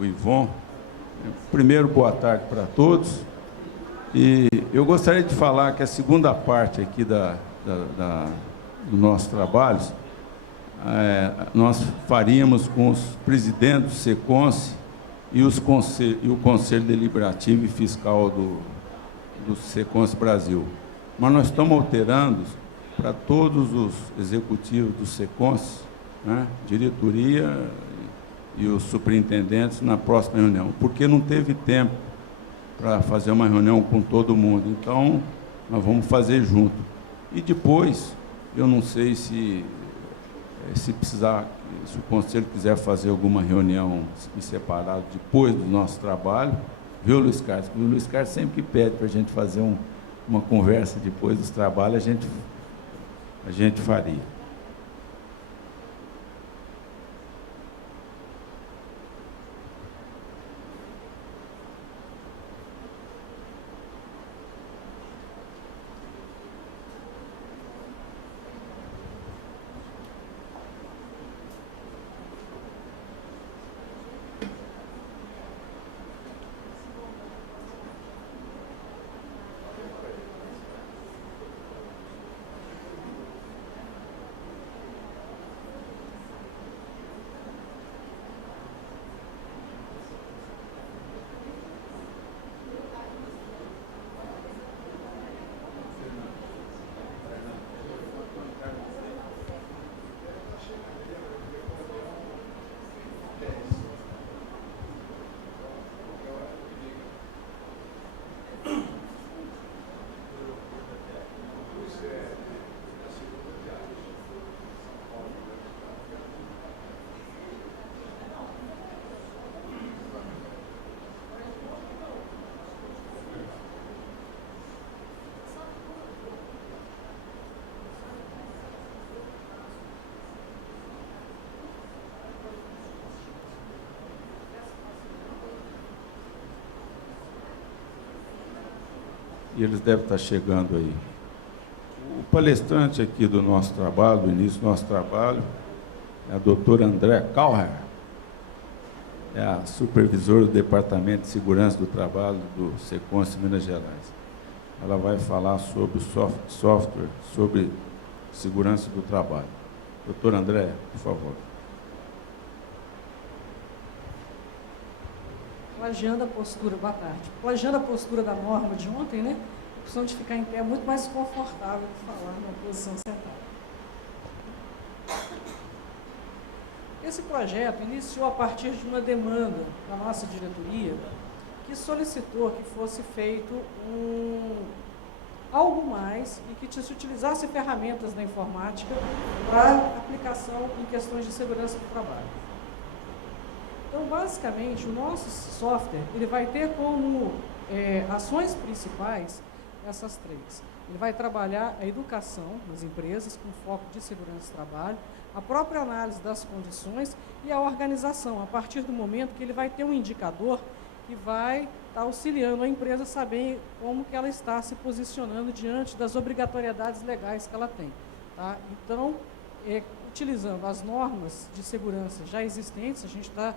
o Ivon. Primeiro, boa tarde para todos. E eu gostaria de falar que a segunda parte aqui do nosso trabalho, nós faríamos com os presidentes do SECONS e o Conselho Deliberativo e Fiscal do SECONS Brasil. Mas nós estamos alterando para todos os executivos do SECONS, né, diretoria e os superintendentes na próxima reunião, porque não teve tempo para fazer uma reunião com todo mundo. Então, nós vamos fazer junto. E depois, eu não sei se precisar, se o Conselho quiser fazer alguma reunião em separado depois do nosso trabalho, viu, Luiz Carlos? O Luiz Carlos sempre que pede para a gente fazer uma conversa depois dos trabalhos, a gente faria. E eles devem estar chegando aí. O palestrante aqui do nosso trabalho, do início do nosso trabalho, é a doutora André Kauher, é a supervisora do Departamento de Segurança do Trabalho do SECONS Minas Gerais. Ela vai falar sobre o software, sobre segurança do trabalho. Doutora André, por favor. Plagiando a postura, boa tarde. Plagiando a postura da norma de ontem, né? A opção de ficar em pé é muito mais confortável que falar numa posição sentada. Esse projeto iniciou a partir de uma demanda da nossa diretoria que solicitou que fosse feito algo mais e que se utilizasse ferramentas da informática para aplicação em questões de segurança do trabalho. Então, basicamente, o nosso software ele vai ter como ações principais essas três. Ele vai trabalhar a educação nas empresas com foco de segurança do trabalho, a própria análise das condições e a organização, a partir do momento que ele vai ter um indicador que vai estar auxiliando a empresa a saber como que ela está se posicionando diante das obrigatoriedades legais que ela tem. Tá? Então, utilizando as normas de segurança já existentes, a gente está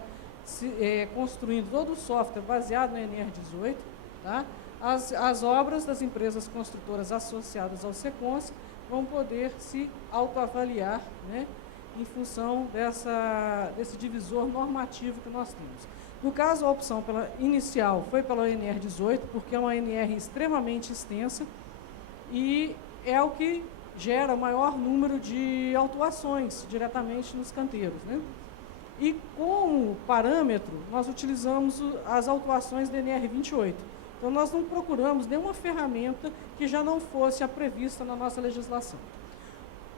construindo todo o software baseado no NR18, tá? As obras das empresas construtoras associadas ao SECONS vão poder se autoavaliar, né, em função desse divisor normativo que nós temos. No caso, a opção inicial foi pela NR18, porque é uma NR extremamente extensa e é o que gera o maior número de autuações diretamente nos canteiros, né? E como parâmetro, nós utilizamos as autuações da NR28. Então, nós não procuramos nenhuma ferramenta que já não fosse a prevista na nossa legislação.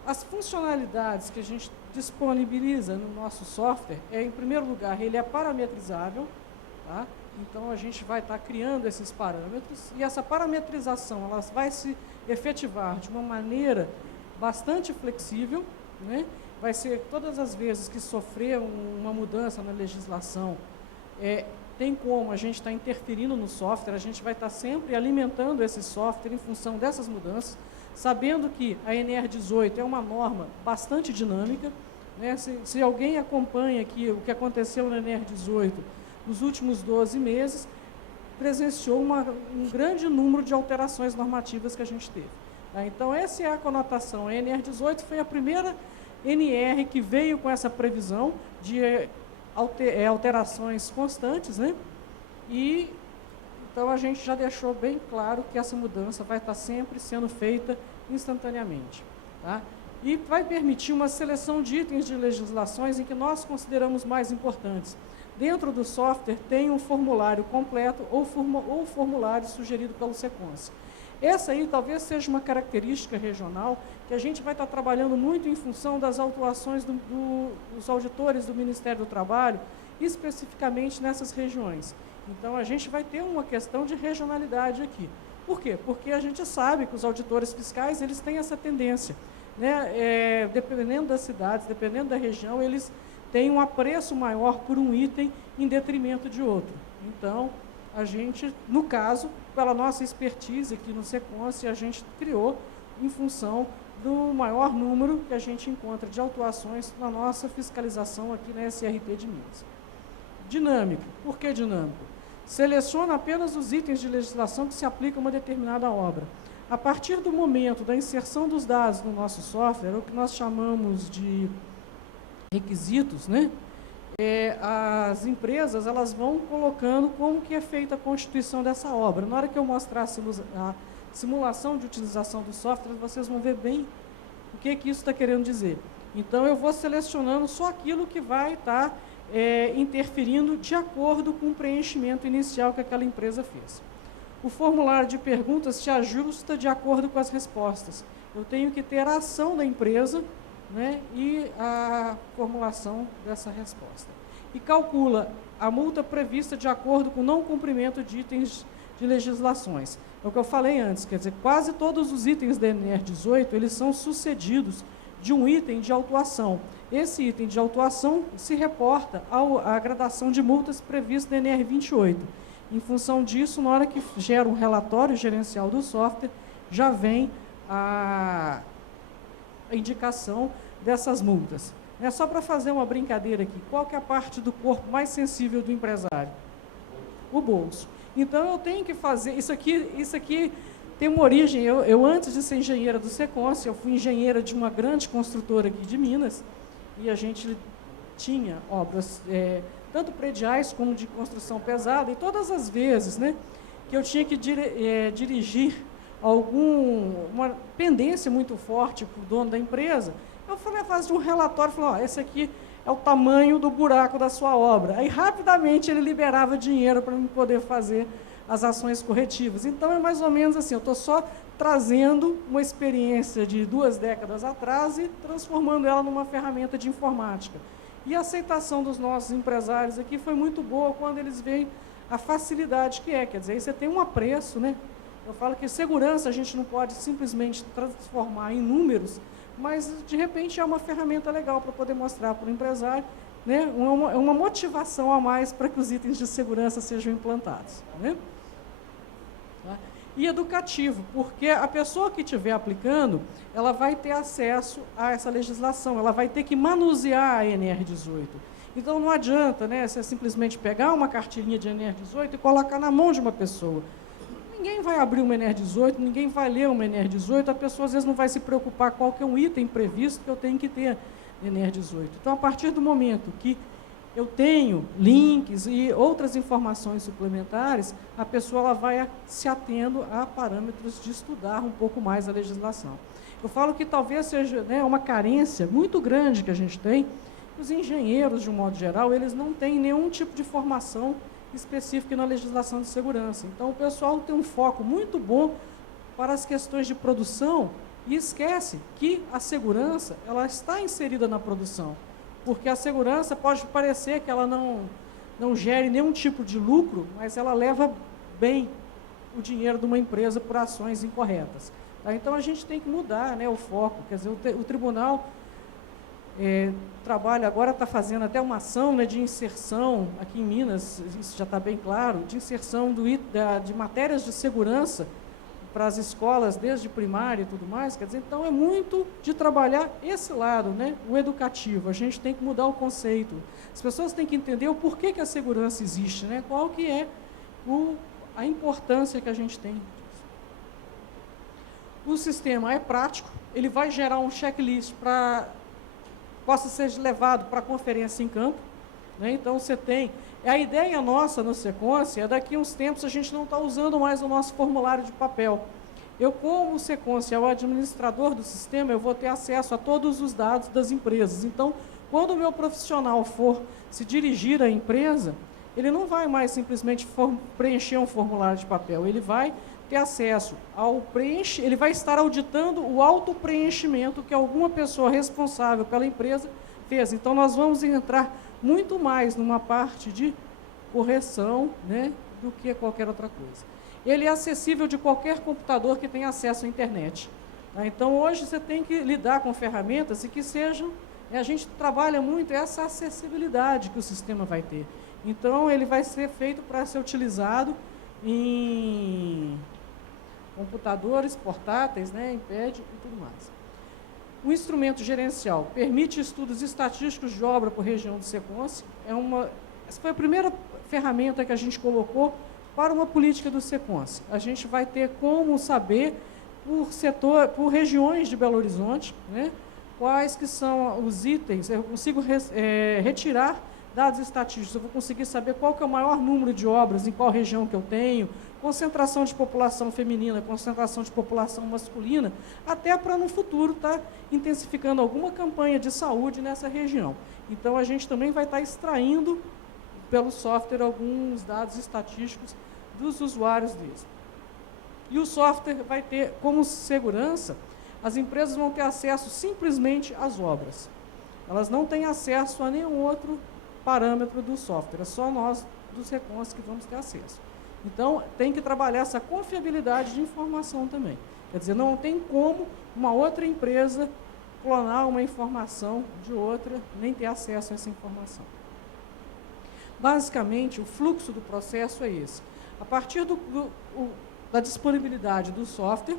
As funcionalidades que a gente disponibiliza no nosso software, em primeiro lugar, ele é parametrizável, tá? Então, a gente vai estar criando esses parâmetros, e essa parametrização ela vai se efetivar de uma maneira bastante flexível, né? Vai ser todas as vezes que sofrer uma mudança na legislação, tem como a gente estar interferindo no software, a gente vai estar sempre alimentando esse software em função dessas mudanças, sabendo que a NR18 é uma norma bastante dinâmica, né? Se alguém acompanha aqui o que aconteceu na NR18, nos últimos 12 meses, presenciou um grande número de alterações normativas que a gente teve. Tá? Então, essa é a conotação. A NR 18 foi a primeira NR que veio com essa previsão de alterações constantes, né? E então a gente já deixou bem claro que essa mudança vai estar sempre sendo feita instantaneamente. Tá? E vai permitir uma seleção de itens de legislações em que nós consideramos mais importantes. Dentro do software tem um formulário completo ou formulário sugerido pelo Sequance. Essa aí talvez seja uma característica regional que a gente vai estar trabalhando muito em função das autuações dos auditores do Ministério do Trabalho, especificamente nessas regiões. Então, a gente vai ter uma questão de regionalidade aqui. Por quê? Porque a gente sabe que os auditores fiscais, eles têm essa tendência, né? Dependendo das cidades, dependendo da região, eles têm um apreço maior por um item em detrimento de outro. Então, a gente, no caso, pela nossa expertise aqui no Sequance, a gente criou em função do maior número que a gente encontra de autuações na nossa fiscalização aqui na SRT de Minas. Dinâmico. Por que dinâmico? Seleciona apenas os itens de legislação que se aplicam a uma determinada obra. A partir do momento da inserção dos dados no nosso software, o que nós chamamos de requisitos, né? As empresas elas vão colocando como que é feita a constituição dessa obra. Na hora que eu mostrar a simulação de utilização do software, vocês vão ver bem o que isso está querendo dizer. Então, eu vou selecionando só aquilo que vai estar interferindo de acordo com o preenchimento inicial que aquela empresa fez. O formulário de perguntas se ajusta de acordo com as respostas. Eu tenho que ter a ação da empresa, né, e a formulação dessa resposta. E calcula a multa prevista de acordo com o não cumprimento de itens de legislações. É o que eu falei antes, quer dizer, quase todos os itens da NR 18, eles são sucedidos de um item de autuação. Esse item de autuação se reporta à gradação de multas prevista na NR 28. Em função disso, na hora que gera um relatório gerencial do software, já vem a indicação dessas multas. Só para fazer uma brincadeira aqui, qual que é a parte do corpo mais sensível do empresário? O bolso. Então, eu tenho que fazer... Isso aqui tem uma origem... Eu antes de ser engenheira do Sequance, eu fui engenheira de uma grande construtora aqui de Minas, e a gente tinha obras, tanto prediais como de construção pesada, e todas as vezes, né, que eu tinha que dirigir uma pendência muito forte para o dono da empresa, eu falei a fase de um relatório, falei, esse aqui é o tamanho do buraco da sua obra. Aí, rapidamente, ele liberava dinheiro para eu poder fazer as ações corretivas. Então, é mais ou menos assim, eu estou só trazendo uma experiência de 2 décadas atrás e transformando ela numa ferramenta de informática. E a aceitação dos nossos empresários aqui foi muito boa quando eles veem a facilidade que é. Quer dizer, aí você tem um apreço, né? Eu falo que segurança a gente não pode simplesmente transformar em números, mas, de repente, é uma ferramenta legal para poder mostrar para o empresário, né, uma motivação a mais para que os itens de segurança sejam implantados. Né? E educativo, porque a pessoa que estiver aplicando, ela vai ter acesso a essa legislação, ela vai ter que manusear a NR 18. Então, não adianta, né, você simplesmente pegar uma cartilhinha de NR 18 e colocar na mão de uma pessoa. Ninguém vai abrir uma NR 18, ninguém vai ler uma NR 18, a pessoa às vezes não vai se preocupar qual que é um item previsto que eu tenho que ter na NR 18. Então, a partir do momento que eu tenho links e outras informações suplementares, a pessoa ela vai se atendo a parâmetros de estudar um pouco mais a legislação. Eu falo que talvez seja, né, uma carência muito grande que a gente tem. Os engenheiros, de um modo geral, eles não têm nenhum tipo de formação específica na legislação de segurança. Então, o pessoal tem um foco muito bom para as questões de produção e esquece que a segurança ela está inserida na produção. Porque a segurança pode parecer que ela não gere nenhum tipo de lucro, mas ela leva bem o dinheiro de uma empresa por ações incorretas. Tá? Então, a gente tem que mudar, né, o foco. Quer dizer, o tribunal trabalha agora, está fazendo até uma ação, né, de inserção, aqui em Minas, isso já está bem claro, de inserção de matérias de segurança para as escolas, desde primária e tudo mais, quer dizer, então é muito de trabalhar esse lado, né, o educativo. A gente tem que mudar o conceito. As pessoas têm que entender o porquê que a segurança existe, né, qual que é a importância que a gente tem. O sistema é prático, ele vai gerar um checklist para possa ser levado para a conferência em campo, né? Então você tem, a ideia nossa no Sequence é daqui a uns tempos a gente não está usando mais o nosso formulário de papel. Eu, como o Sequence é o administrador do sistema, eu vou ter acesso a todos os dados das empresas. Então, quando o meu profissional for se dirigir à empresa, ele não vai mais simplesmente preencher um formulário de papel, ele vai ter acesso ao ele vai estar auditando o autopreenchimento que alguma pessoa responsável pela empresa fez. Então, nós vamos entrar muito mais numa parte de correção, né, do que qualquer outra coisa. Ele é acessível de qualquer computador que tenha acesso à internet. Tá? Então, hoje você tem que lidar com ferramentas e que sejam... A gente trabalha muito essa acessibilidade que o sistema vai ter. Então, ele vai ser feito para ser utilizado em computadores portáteis, né, iPad e tudo mais. O instrumento gerencial permite estudos estatísticos de obra por região do Sequence. Essa foi a primeira ferramenta que a gente colocou para uma política do Sequence. A gente vai ter como saber por setor, por regiões de Belo Horizonte, né, quais que são os itens. Eu consigo retirar dados estatísticos, eu vou conseguir saber qual que é o maior número de obras, em qual região que eu tenho, concentração de população feminina, concentração de população masculina, até para no futuro estar intensificando alguma campanha de saúde nessa região. Então, a gente também vai estar extraindo pelo software alguns dados estatísticos dos usuários deles. E o software vai ter como segurança, as empresas vão ter acesso simplesmente às obras. Elas não têm acesso a nenhum outro parâmetro do software, é só nós dos Sequence que vamos ter acesso. Então, tem que trabalhar essa confiabilidade de informação também. Quer dizer, não tem como uma outra empresa clonar uma informação de outra, nem ter acesso a essa informação. Basicamente, o fluxo do processo é esse. A partir da disponibilidade do software,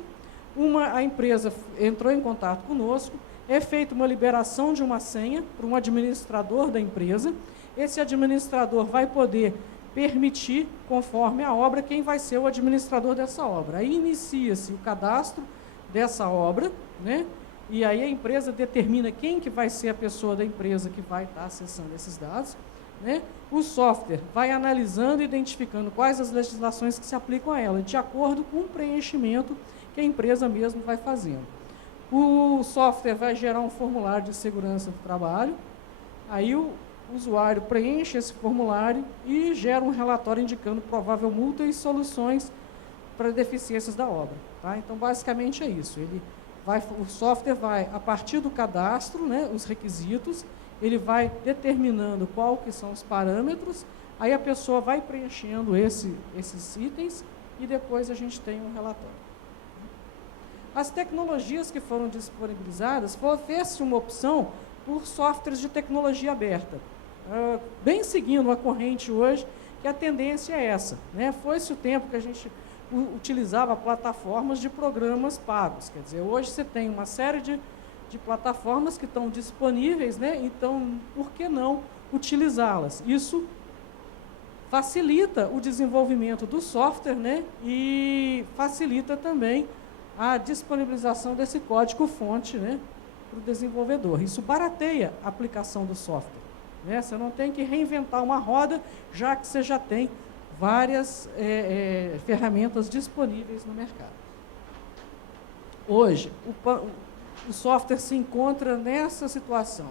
a empresa entrou em contato conosco, é feita uma liberação de uma senha para um administrador da empresa. Esse administrador vai poder permitir, conforme a obra, quem vai ser o administrador dessa obra. Aí inicia-se o cadastro dessa obra, né? E aí a empresa determina quem que vai ser a pessoa da empresa que vai estar acessando esses dados, né? O software vai analisando e identificando quais as legislações que se aplicam a ela, de acordo com o preenchimento que a empresa mesmo vai fazendo. O software vai gerar um formulário de segurança do trabalho, aí o usuário preenche esse formulário e gera um relatório indicando provável multa e soluções para deficiências da obra. Tá? Então, basicamente é isso. O software vai, a partir do cadastro, né, os requisitos, ele vai determinando qual que são os parâmetros, aí a pessoa vai preenchendo esses itens e depois a gente tem um relatório. As tecnologias que foram disponibilizadas, fez-se uma opção por softwares de tecnologia aberta. Bem seguindo a corrente hoje, que a tendência é essa, né? Foi-se o tempo que a gente utilizava plataformas de programas pagos. Quer dizer, hoje você tem uma série de plataformas que estão disponíveis, né? Então, por que não utilizá-las? Isso facilita o desenvolvimento do software, né? E facilita também a disponibilização desse código-fonte, né, para o desenvolvedor. Isso barateia a aplicação do software. Né? Você não tem que reinventar uma roda, já que você já tem várias ferramentas disponíveis no mercado. Hoje, o software se encontra nessa situação.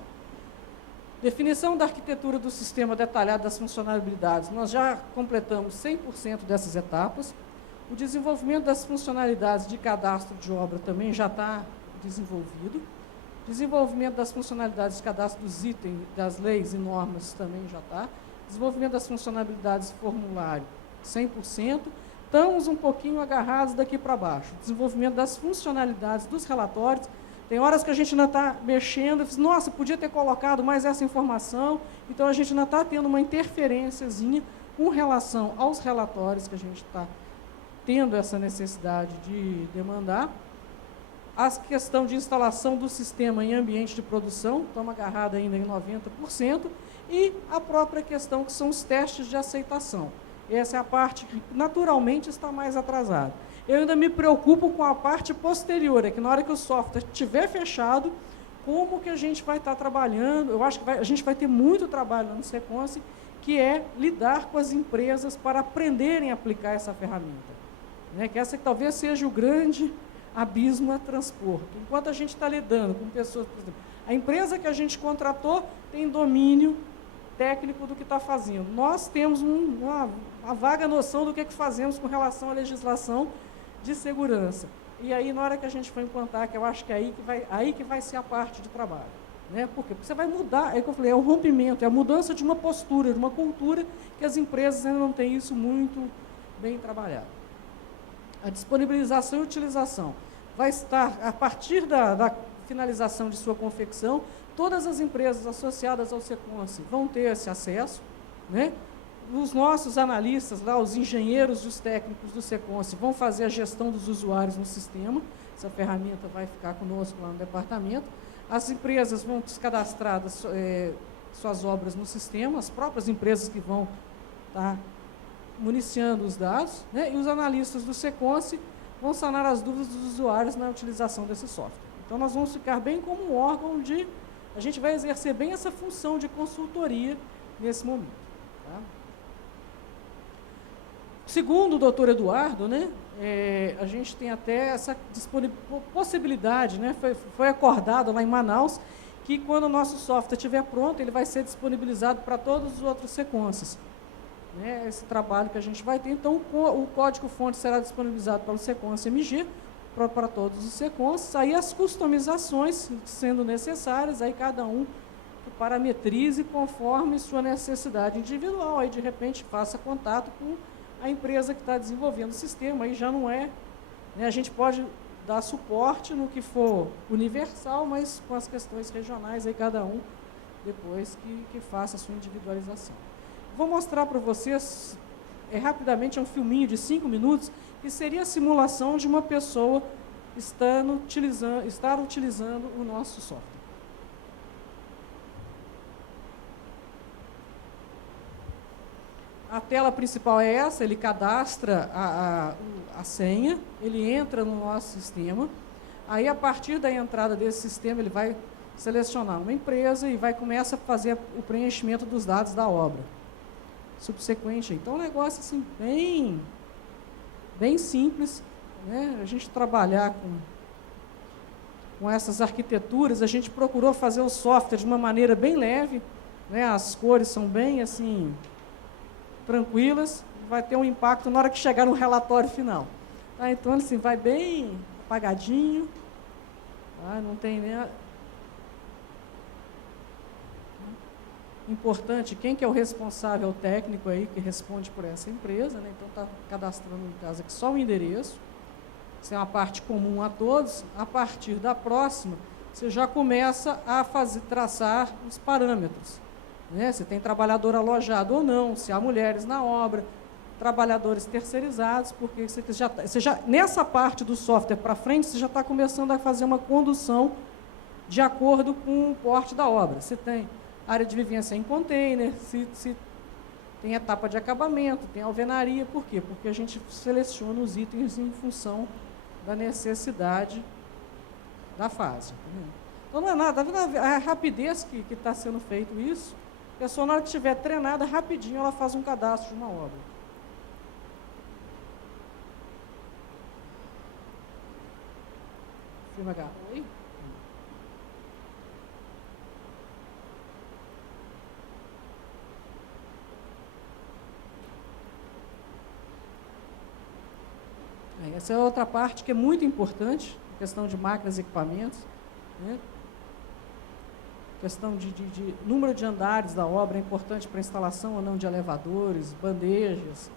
Definição da arquitetura do sistema detalhada das funcionalidades. Nós já completamos 100% dessas etapas. O desenvolvimento das funcionalidades de cadastro de obra também já está desenvolvido. Desenvolvimento das funcionalidades de cadastro dos itens, das leis e normas também já está. Desenvolvimento das funcionalidades de formulário, 100%. Estamos um pouquinho agarrados daqui para baixo. Desenvolvimento das funcionalidades dos relatórios. Tem horas que a gente ainda está mexendo, nossa, podia ter colocado mais essa informação. Então, a gente ainda está tendo uma interferênciazinha com relação aos relatórios que a gente está tendo essa necessidade de demandar. A questão de instalação do sistema em ambiente de produção, estamos agarrados ainda em 90%, e a própria questão que são os testes de aceitação. Essa é a parte que naturalmente está mais atrasada. Eu ainda me preocupo com a parte posterior, é que na hora que o software estiver fechado, como que a gente vai estar trabalhando, eu acho que a gente vai ter muito trabalho no Sequance, que é lidar com as empresas para aprenderem a aplicar essa ferramenta. Né? Que essa que talvez seja o grande abismo a transpor. Enquanto a gente está lidando com pessoas, por exemplo, a empresa que a gente contratou tem domínio técnico do que está fazendo. Nós temos uma vaga noção do que fazemos com relação à legislação de segurança. E aí, na hora que a gente for implantar, que eu acho que é aí que vai ser a parte de trabalho. Né? Por quê? Porque você vai mudar, é o que eu falei, é o rompimento, é a mudança de uma postura, de uma cultura que as empresas ainda não têm isso muito bem trabalhado. A disponibilização e utilização vai estar, a partir da finalização de sua confecção, todas as empresas associadas ao Sequance vão ter esse acesso, né? Os nossos analistas, lá, os engenheiros e os técnicos do Sequance vão fazer a gestão dos usuários no sistema, essa ferramenta vai ficar conosco lá no departamento, as empresas vão cadastrar suas obras no sistema, as próprias empresas que vão estar municiando os dados, né? E os analistas do Sequance vão sanar as dúvidas dos usuários na utilização desse software. Então, nós vamos ficar bem como um órgão de... A gente vai exercer bem essa função de consultoria nesse momento. Tá? Segundo o doutor Eduardo, né, a gente tem até essa possibilidade, né, foi acordado lá em Manaus, que quando o nosso software estiver pronto, ele vai ser disponibilizado para todos os outros Sequances. Né, esse trabalho que a gente vai ter. Então, o código-fonte será disponibilizado pelo Sequance MG, para todos os Sequances, aí as customizações sendo necessárias, aí cada um parametrize conforme sua necessidade individual, aí de repente faça contato com a empresa que está desenvolvendo o sistema, aí já não é, né, a gente pode dar suporte no que for universal, mas com as questões regionais, aí cada um depois que faça a sua individualização. Vou mostrar para vocês, rapidamente, é um filminho de 5 minutos, que seria a simulação de uma pessoa estar utilizando o nosso software. A tela principal é essa, ele cadastra a senha, ele entra no nosso sistema, aí a partir da entrada desse sistema ele vai selecionar uma empresa e começa a fazer o preenchimento dos dados da obra. Subsequente. Então, um negócio assim, bem simples, né? A gente trabalhar com essas arquiteturas, a gente procurou fazer o software de uma maneira bem leve, né? As cores são bem assim, tranquilas, vai ter um impacto na hora que chegar no relatório final. Tá? Então, assim, vai bem apagadinho, tá? Não tem nem... Importante, quem que é o responsável técnico aí que responde por essa empresa, né? Então está cadastrando em casa aqui só o endereço, isso é uma parte comum a todos. A partir da próxima, você já começa a traçar os parâmetros, né? Se tem trabalhador alojado ou não, se há mulheres na obra, trabalhadores terceirizados, porque você já nessa parte do software para frente, você já está começando a fazer uma condução de acordo com o porte da obra. Você tem área de vivência em container, se tem etapa de acabamento, tem alvenaria. Por quê? Porque a gente seleciona os itens em função da necessidade da fase. Então, não é nada, a rapidez que está sendo feito isso, a pessoa, na hora que estiver treinada, rapidinho ela faz um cadastro de uma obra. Filma H. Oi? Essa é outra parte que é muito importante, a questão de máquinas e equipamentos, né? Questão de número de andares da obra é importante para instalação ou não de elevadores, bandejas.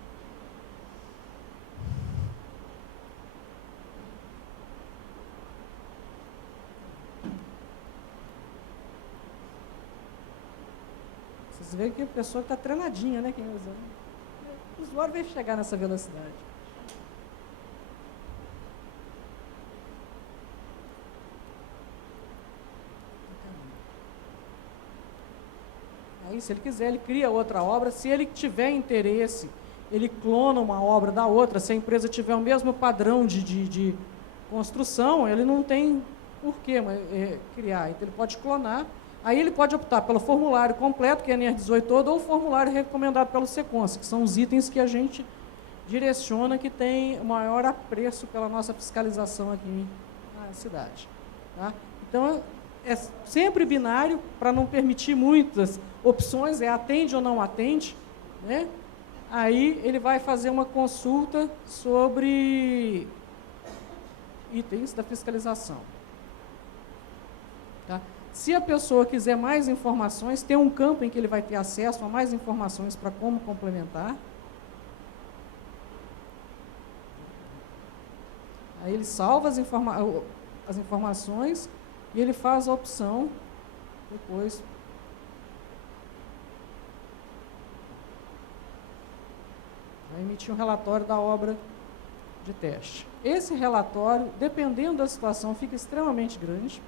Vocês veem que a pessoa está treinadinha, né? Quem usa. O usuário vai chegar nessa velocidade. Aí, se ele quiser, ele cria outra obra. Se ele tiver interesse, ele clona uma obra da outra. Se a empresa tiver o mesmo padrão de construção, ele não tem por que criar. Então, ele pode clonar. Aí ele pode optar pelo formulário completo, que é a NR18 todo, ou o formulário recomendado pelo SECONS, que são os itens que a gente direciona, que tem maior apreço pela nossa fiscalização aqui na cidade. Tá? Então, é sempre binário, para não permitir muitas opções, atende ou não atende, né? Aí ele vai fazer uma consulta sobre itens da fiscalização. Tá? Se a pessoa quiser mais informações, tem um campo em que ele vai ter acesso a mais informações para como complementar. Aí ele salva as informações e ele faz a opção depois. Vai emitir um relatório da obra de teste. Esse relatório, dependendo da situação, fica extremamente grande.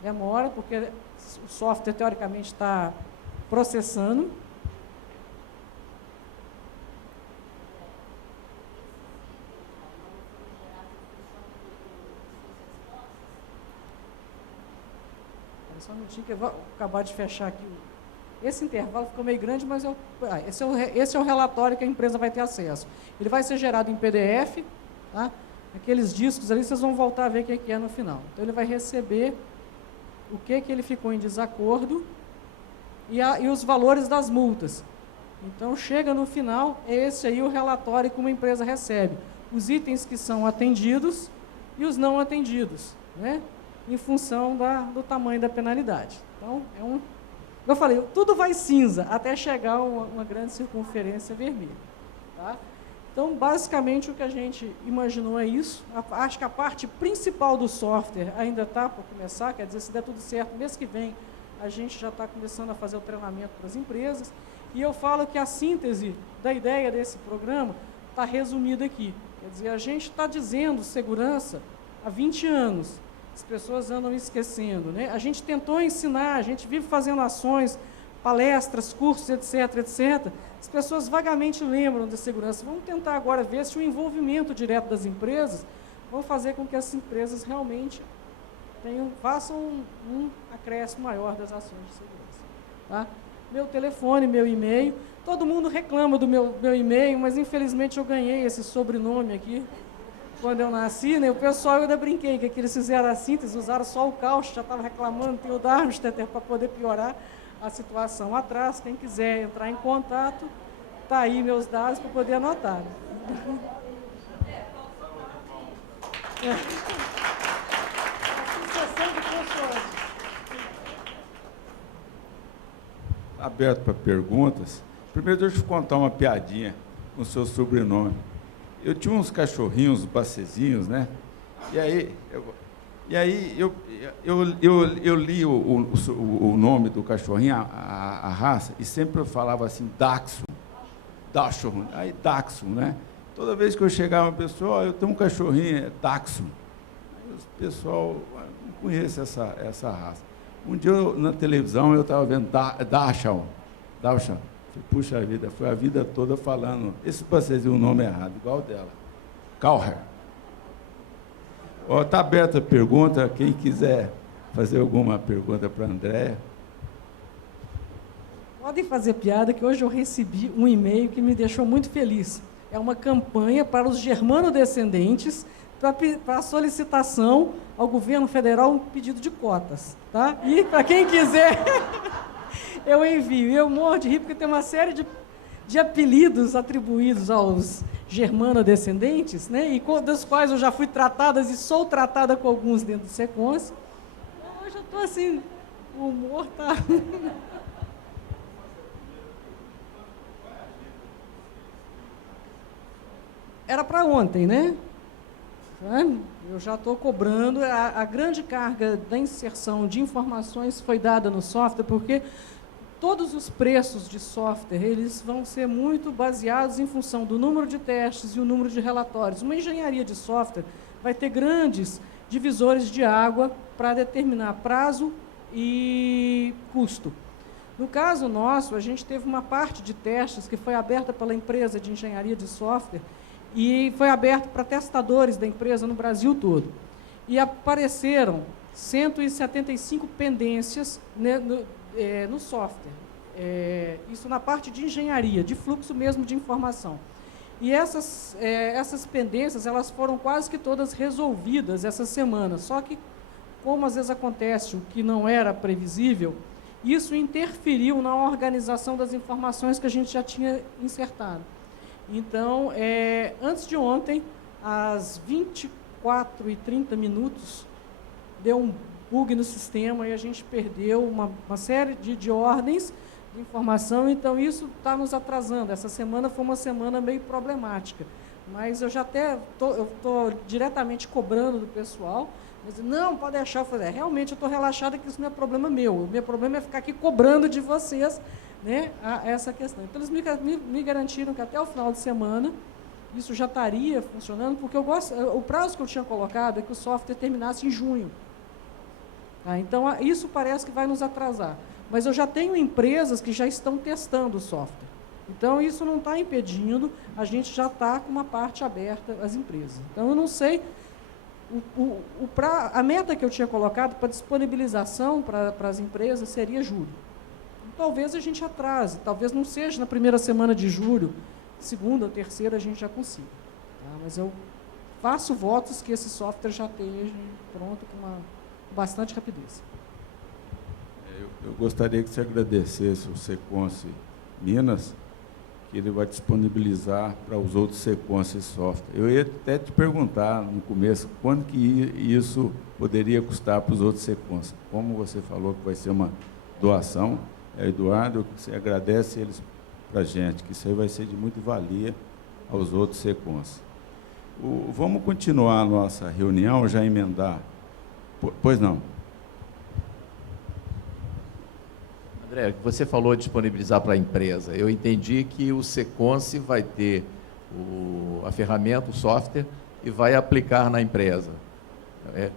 Demora, porque o software, teoricamente, está processando. Só um minutinho que eu vou acabar de fechar aqui. Esse intervalo ficou meio grande, mas esse é o relatório que a empresa vai ter acesso. Ele vai ser gerado em PDF, tá? Aqueles discos ali, vocês vão voltar a ver o que é no final. Então, ele vai receber o que ele ficou em desacordo e os valores das multas. Então, chega no final, é esse aí o relatório que uma empresa recebe. Os itens que são atendidos e os não atendidos, né? Em função do tamanho da penalidade. Então, eu falei, tudo vai cinza até chegar a uma grande circunferência vermelha. Tá? Então, basicamente, o que a gente imaginou é isso. Acho que a parte principal do software ainda está para começar, quer dizer, se der tudo certo, mês que vem, a gente já está começando a fazer o treinamento para as empresas. E eu falo que a síntese da ideia desse programa está resumida aqui. Quer dizer, a gente está dizendo segurança há 20 anos. As pessoas andam esquecendo, né? A gente tentou ensinar, a gente vive fazendo ações, palestras, cursos, etc, etc. As pessoas vagamente lembram da segurança. Vamos tentar agora ver se o envolvimento direto das empresas vão fazer com que as empresas realmente façam um acréscimo maior das ações de segurança. Tá? Meu telefone, meu e-mail. Todo mundo reclama do meu e-mail, mas infelizmente eu ganhei esse sobrenome aqui. Quando eu nasci, né, o pessoal, eu ainda brinquei, que eles fizeram a síntese, usaram só o Caucho, já estava reclamando, tem o Darmstadt para poder piorar a situação atrás. Quem quiser entrar em contato, está aí meus dados para poder anotar. Né? Aberto para perguntas. Primeiro, deixa eu contar uma piadinha com o seu sobrenome. Eu tinha uns cachorrinhos, bacezinhos, né? E aí eu li o nome do cachorrinho, a raça, e sempre eu falava assim, Dachshund, aí Dachshund, né? Toda vez que eu chegava uma pessoa, eu tenho um cachorrinho, é Dachshund. Aí o pessoal, não conhece essa raça. Um dia, na televisão, eu estava vendo Dachshund. Puxa vida, foi a vida toda falando, esse bacezinho, o nome errado, igual dela. Cowher. Está aberta a pergunta, quem quiser fazer alguma pergunta para a Andréia. Podem fazer piada, que hoje eu recebi um e-mail que me deixou muito feliz. É uma campanha para os germanodescendentes, para solicitação ao governo federal um pedido de cotas. Tá? E, para quem quiser, eu envio. Eu morro de rir, porque tem uma série de apelidos atribuídos aos germanodescendentes, né? E dos quais eu já fui tratada e sou tratada com alguns dentro do SECONS. Então, hoje eu estou assim, o humor está... Era para ontem, né? Eu já estou cobrando. A grande carga da inserção de informações foi dada no software, porque todos os preços de software, eles vão ser muito baseados em função do número de testes e o número de relatórios. Uma engenharia de software vai ter grandes divisores de água para determinar prazo e custo. No caso nosso, a gente teve uma parte de testes que foi aberta pela empresa de engenharia de software e foi aberta para testadores da empresa no Brasil todo. E apareceram 175 pendências, né, no software. Isso na parte de engenharia, de fluxo mesmo de informação. E essas pendências, elas foram quase que todas resolvidas essa semana. Só que, como às vezes acontece o que não era previsível, isso interferiu na organização das informações que a gente já tinha insertado. Então, antes de ontem, às 24h30, deu um bug no sistema e a gente perdeu uma série de ordens de informação, então isso está nos atrasando. Essa semana foi uma semana meio problemática, mas eu já até estou diretamente cobrando do pessoal. Mas, não, pode deixar eu fazer. Realmente eu estou relaxada que isso não é problema meu. O meu problema é ficar aqui cobrando de vocês, né, essa questão. Então, eles me garantiram que até o final de semana isso já estaria funcionando, porque o prazo que eu tinha colocado é que o software terminasse em junho. Tá? Então, isso parece que vai nos atrasar. Mas eu já tenho empresas que já estão testando o software. Então, isso não está impedindo, a gente já está com uma parte aberta às empresas. Então, eu não sei... A meta que eu tinha colocado para disponibilização para as empresas seria julho. Talvez a gente atrase, talvez não seja na primeira semana de julho, segunda ou terceira a gente já consiga. Tá? Mas eu faço votos que esse software já esteja pronto com bastante rapidez. Eu gostaria que você agradecesse o Sequance Minas, que ele vai disponibilizar para os outros Sequance software. Eu ia até te perguntar no começo, quanto que isso poderia custar para os outros Sequance. Como você falou que vai ser uma doação, Eduardo, você agradece eles para a gente, que isso aí vai ser de muita valia aos outros Sequance. Vamos continuar a nossa reunião, já emendar. Pois não. André, você falou de disponibilizar para a empresa. Eu entendi que o Sequance vai ter a ferramenta, o software, e vai aplicar na empresa.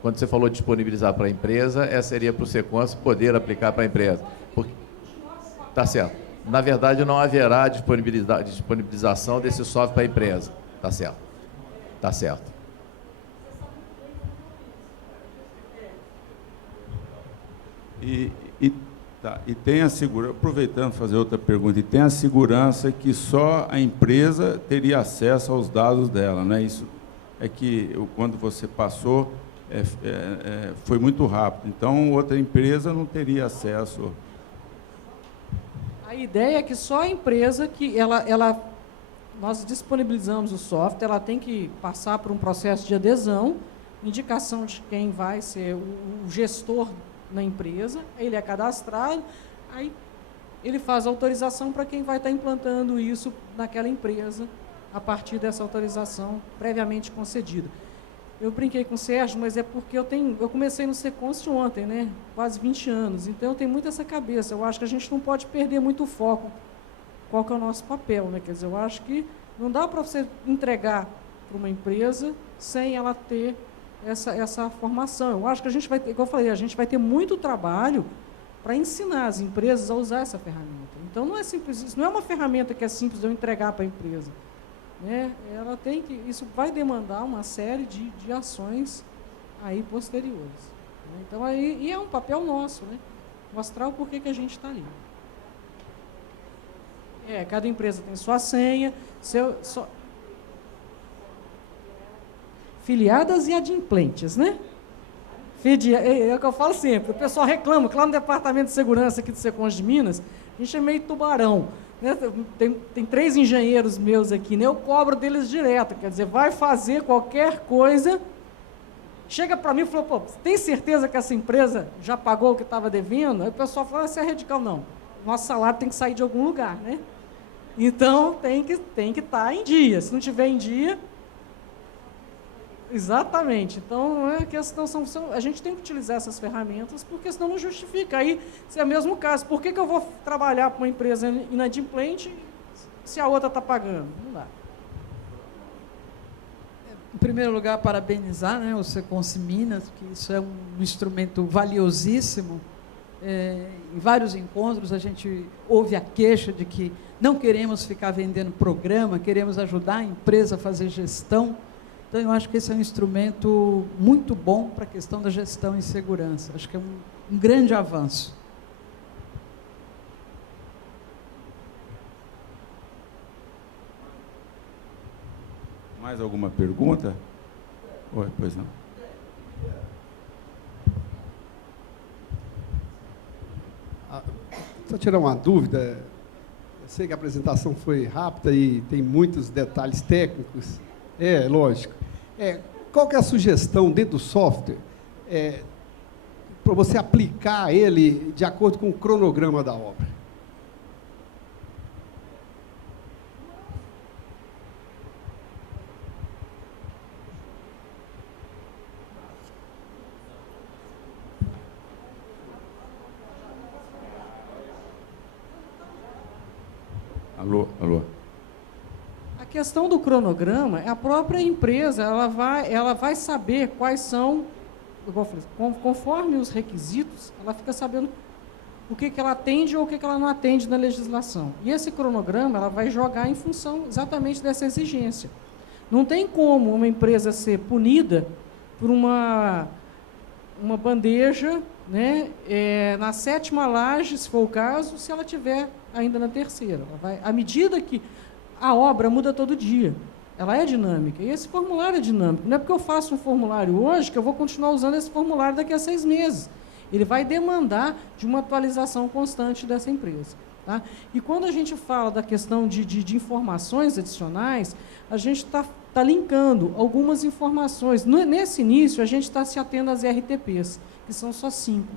Quando você falou de disponibilizar para a empresa, essa seria para o Sequance poder aplicar para a empresa. Tá certo. Na verdade, não haverá disponibilização desse software para a empresa. Tá certo. Tá certo. E tem a segurança, aproveitando fazer outra pergunta, e tem a segurança que só a empresa teria acesso aos dados dela, não é isso? É que quando você passou, foi muito rápido, então outra empresa não teria acesso. A ideia é que só a empresa que nós disponibilizamos o software, ela tem que passar por um processo de adesão, indicação de quem vai ser o gestor na empresa, ele é cadastrado, aí ele faz a autorização para quem vai estar implantando isso naquela empresa, a partir dessa autorização previamente concedida. Eu brinquei com o Sérgio, mas é porque eu comecei no Sequance ontem, né? Quase 20 anos, então eu tenho muito essa cabeça. Eu acho que a gente não pode perder muito o foco, qual que é o nosso papel, né? Quer dizer, eu acho que não dá para você entregar para uma empresa sem ela ter essa formação. Eu acho que a gente vai ter, igual eu falei, a gente vai ter muito trabalho para ensinar as empresas a usar essa ferramenta. Então, não é simples, isso não é uma ferramenta que é simples de eu entregar para a empresa. Né? Isso vai demandar uma série de ações aí posteriores. Né? Então, e é um papel nosso, né? Mostrar o porquê que a gente está ali. Cada empresa tem sua senha, filiadas e adimplentes, né? É o que eu falo sempre, o pessoal reclama, que lá no Departamento de Segurança aqui do Sequance de Minas, a gente é meio tubarão. Né? Tem 3 engenheiros meus aqui, né? Eu cobro deles direto, quer dizer, vai fazer qualquer coisa, chega para mim e falou, pô, tem certeza que essa empresa já pagou o que estava devendo? Aí o pessoal fala, essa é radical, não. Nosso salário tem que sair de algum lugar, né? Então, tem que estar em dia. Se não tiver em dia... Exatamente. Então, a questão a gente tem que utilizar essas ferramentas, porque senão não justifica. Aí, se é o mesmo caso, por que eu vou trabalhar para uma empresa inadimplente se a outra está pagando? Não dá. Em primeiro lugar, parabenizar, né, o Sequance Minas, que isso é um instrumento valiosíssimo em vários encontros a gente ouve a queixa de que não queremos ficar vendendo programa, queremos ajudar a empresa a fazer gestão. Então, eu acho que esse é um instrumento muito bom para a questão da gestão em segurança. Acho que é um grande avanço. Mais alguma pergunta? Oi, pois não. Só tirar uma dúvida. Eu sei que a apresentação foi rápida e tem muitos detalhes técnicos. Lógico. Qual que é a sugestão dentro do software para você aplicar ele de acordo com o cronograma da obra? Alô. A questão do cronograma, a própria empresa ela vai saber quais são, conforme os requisitos, ela fica sabendo o que ela atende ou o que ela não atende na legislação. E esse cronograma ela vai jogar em função exatamente dessa exigência. Não tem como uma empresa ser punida por uma bandeja, né, na 7ª laje, se for o caso, se ela tiver ainda na 3ª. À medida que a obra muda todo dia, ela é dinâmica, e esse formulário é dinâmico. Não é porque eu faço um formulário hoje que eu vou continuar usando esse formulário daqui a 6 meses. Ele vai demandar de uma atualização constante dessa empresa. Tá? E quando a gente fala da questão de informações adicionais, a gente está linkando algumas informações. Nesse início, a gente está se atendo às RTPs, que são só 5.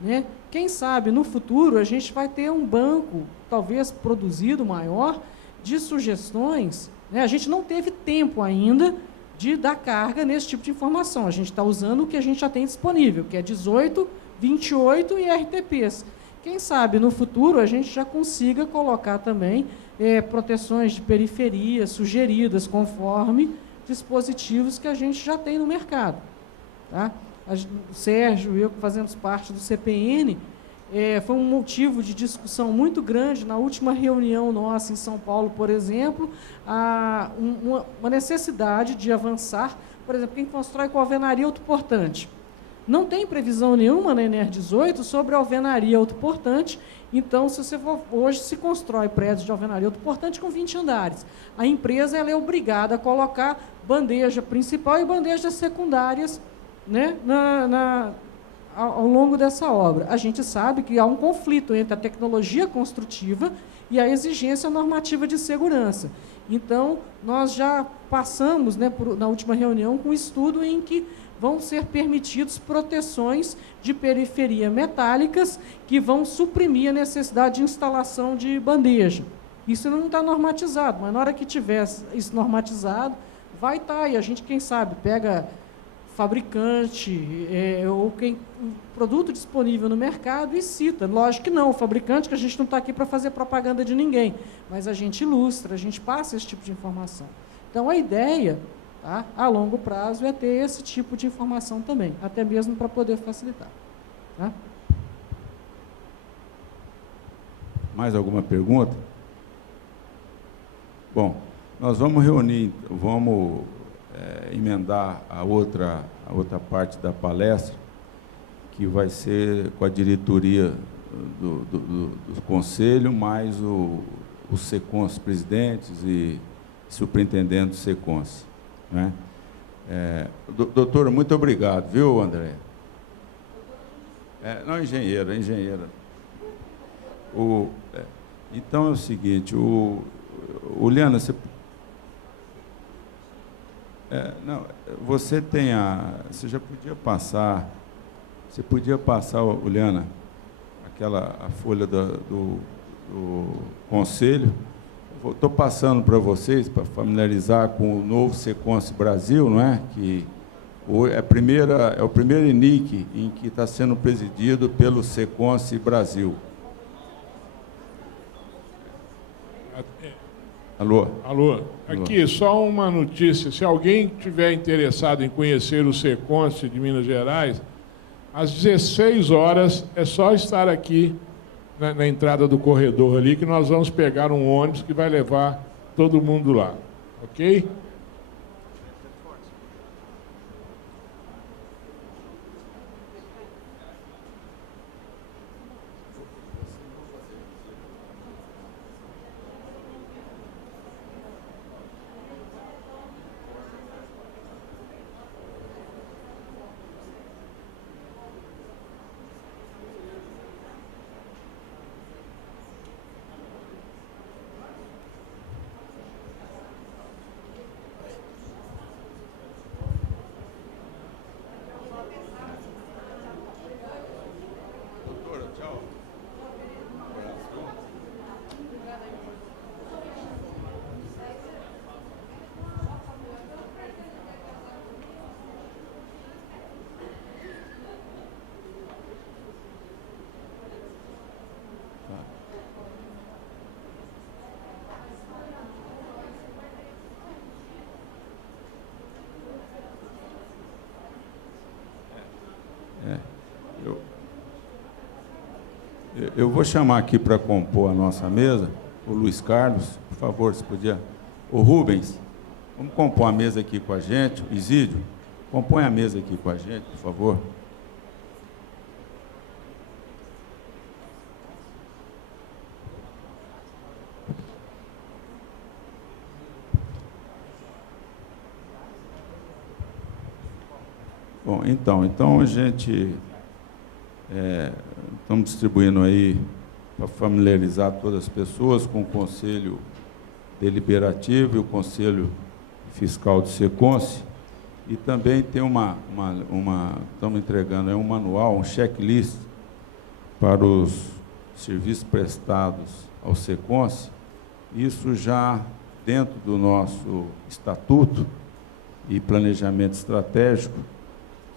Né? Quem sabe, no futuro, a gente vai ter um banco, talvez produzido maior, de sugestões. Né? A gente não teve tempo ainda de dar carga nesse tipo de informação. A gente está usando o que a gente já tem disponível, que é 18, 28 e RTPs. Quem sabe, no futuro, a gente já consiga colocar também proteções de periferia sugeridas conforme dispositivos que a gente já tem no mercado. Tá? O Sérgio e eu, que fazemos parte do CPN, foi um motivo de discussão muito grande na última reunião nossa em São Paulo, por exemplo, uma necessidade de avançar. Por exemplo, quem constrói com alvenaria autoportante. Não tem previsão nenhuma na NR 18 sobre alvenaria autoportante. Então, se você for, hoje se constrói prédios de alvenaria autoportante com 20 andares. A empresa ela é obrigada a colocar bandeja principal e bandejas secundárias, né, ao longo dessa obra. A gente sabe que há um conflito entre a tecnologia construtiva e a exigência normativa de segurança. Então, nós já passamos, né, na última reunião, com um estudo em que vão ser permitidos proteções de periferia metálicas que vão suprimir a necessidade de instalação de bandeja. Isso não está normatizado, mas na hora que tiver isso normatizado, vai estar. E a gente, quem sabe, pega fabricante ou produto disponível no mercado e cita. Lógico que não, o fabricante, que a gente não está aqui para fazer propaganda de ninguém, mas a gente ilustra, a gente passa esse tipo de informação. Então, a ideia, tá, a longo prazo, é ter esse tipo de informação também, até mesmo para poder facilitar. Tá? Mais alguma pergunta? Bom, nós vamos reunir, vamos emendar a outra parte da palestra, que vai ser com a diretoria do Conselho, mais os SECONS presidentes e superintendentes do SECONS. Né? Doutor, muito obrigado, viu, André? Não, engenheira. Então é o seguinte, Uliana, você já podia passar, Uliana, a folha do Conselho. Estou passando para vocês, para familiarizar com o novo SECONS Brasil, não é? Que é o primeiro INIC em que está sendo presidido pelo SECONS Brasil. Alô? Aqui, só uma notícia. Se alguém tiver interessado em conhecer o SECONS de Minas Gerais, Às 16 horas, é só estar aqui na entrada do corredor ali, que nós vamos pegar um ônibus que vai levar todo mundo lá. Ok? Eu vou chamar aqui para compor a nossa mesa o Luiz Carlos, por favor, se podia. O Rubens, vamos compor a mesa aqui com a gente. O Isídio, compõe a mesa aqui com a gente, por favor. Bom, então a gente estamos distribuindo aí para familiarizar todas as pessoas com o Conselho Deliberativo e o Conselho Fiscal do SECONSE, e também tem estamos entregando aí um manual, um checklist para os serviços prestados ao SECONSE, isso já dentro do nosso estatuto e planejamento estratégico,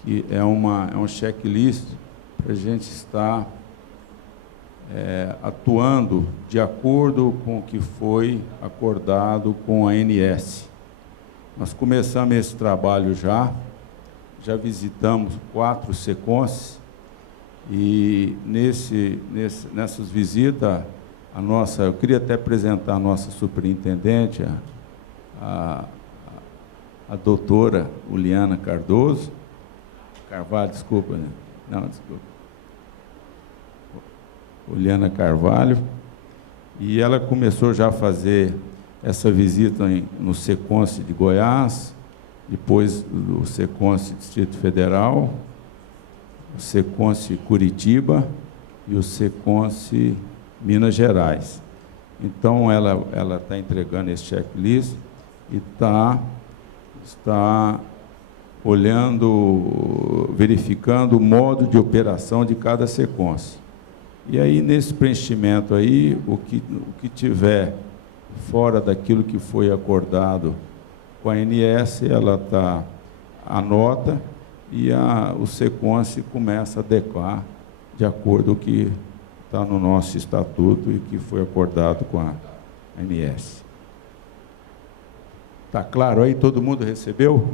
que é um checklist para a gente estar atuando de acordo com o que foi acordado com a ANS. Nós começamos esse trabalho já visitamos 4 SECONSes, e nessas visitas, eu queria até apresentar a nossa superintendente, a doutora Uliana Carvalho, desculpa, né? Não, desculpa. Uliana Carvalho, e ela começou já a fazer essa visita no SECONSE de Goiás, depois do SECONSE Distrito Federal, o SECONSE Curitiba e o SECONSE Minas Gerais. Então, ela está entregando esse checklist e está olhando, verificando o modo de operação de cada SECONSE. E aí, nesse preenchimento aí, o que tiver fora daquilo que foi acordado com a ANS, ela anota, e o SECONSE começa a adequar de acordo com o que está no nosso estatuto e que foi acordado com a ANS. Está claro aí? Todo mundo recebeu?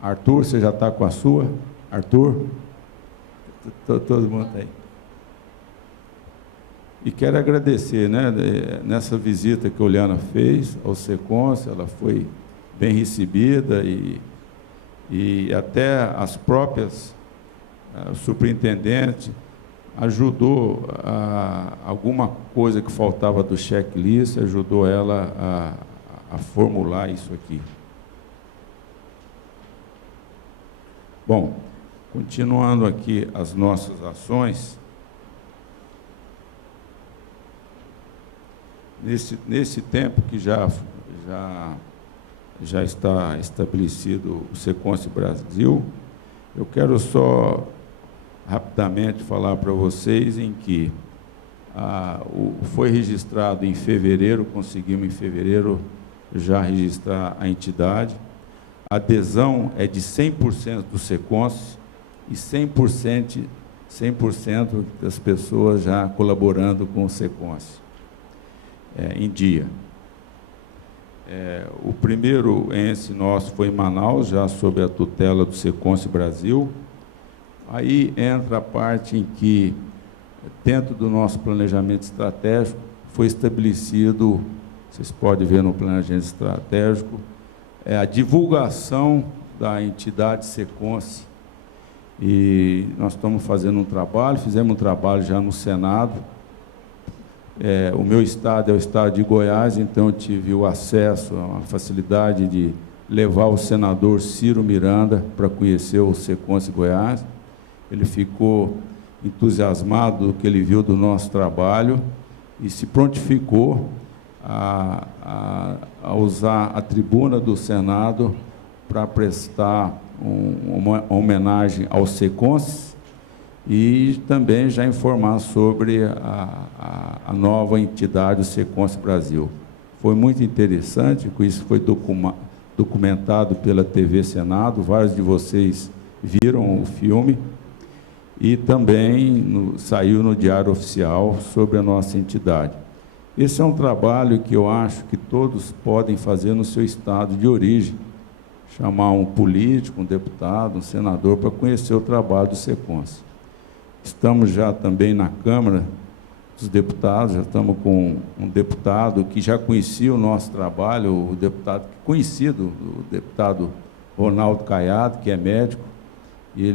Arthur, você já está com a sua? Arthur? Todo mundo está aí. E quero agradecer, né, nessa visita que a Uliana fez ao SECONSE, ela foi bem recebida, e até as próprias superintendentes ajudou alguma coisa que faltava do checklist, ajudou ela a formular isso aqui. Bom, continuando aqui as nossas ações, nesse tempo que já está estabelecido o SECONSE Brasil, eu quero só rapidamente falar para vocês em que foi registrado em fevereiro, conseguimos em fevereiro já registrar a entidade. A adesão é de 100% do SECONSE e 100% das pessoas já colaborando com o SECONSE em dia. O primeiro ente nosso foi em Manaus, já sob a tutela do SECONSE Brasil, Aí entra a parte em que, dentro do nosso planejamento estratégico, foi estabelecido, vocês podem ver no planejamento estratégico, a divulgação da entidade Seconce. E nós estamos fazendo um trabalho, fizemos um trabalho já no Senado. O meu estado é o estado de Goiás, então eu tive o acesso, a facilidade de levar o senador Ciro Miranda para conhecer o Seconce Goiás. Ele ficou entusiasmado do que ele viu do nosso trabalho e se prontificou a usar a tribuna do Senado para prestar uma homenagem ao Seconce e também já informar sobre a nova entidade, o Seconce Brasil. Foi muito interessante, com isso foi documentado pela TV Senado, vários de vocês viram o filme, e também saiu no Diário Oficial sobre a nossa entidade. Esse é um trabalho que eu acho que todos podem fazer no seu estado de origem, chamar um político, um deputado, um senador, para conhecer o trabalho do Seconce. Estamos já também na Câmara dos Deputados, já estamos com um deputado que já conhecia o nosso trabalho, o deputado conhecido, o deputado Ronaldo Caiado, que é médico, e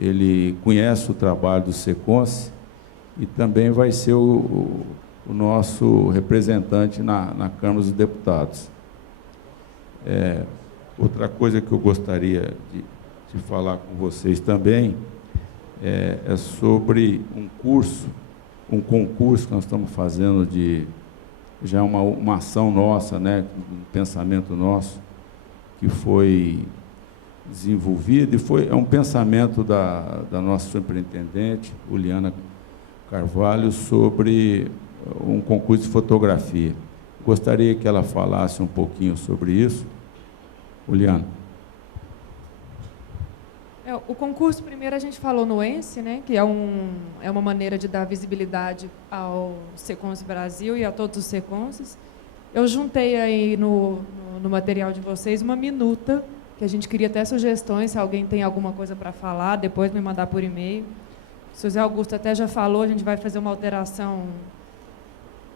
ele conhece o trabalho do Seconce e também vai ser o nosso representante na Câmara dos Deputados. Outra coisa que eu gostaria de falar com vocês também é sobre um concurso que nós estamos fazendo já é uma ação nossa, né, um pensamento nosso, que foi desenvolvido, e é um pensamento da nossa superintendente, Uliana Carvalho, sobre um concurso de fotografia. Gostaria que ela falasse um pouquinho sobre isso. Uliana. O concurso, primeiro, a gente falou no ENSE, né, que é uma maneira de dar visibilidade ao Seconce Brasil e a todos os Seconces. Eu juntei aí no material de vocês uma minuta, que a gente queria até sugestões, se alguém tem alguma coisa para falar, depois me mandar por e-mail. O senhor Zé Augusto até já falou, a gente vai fazer uma alteração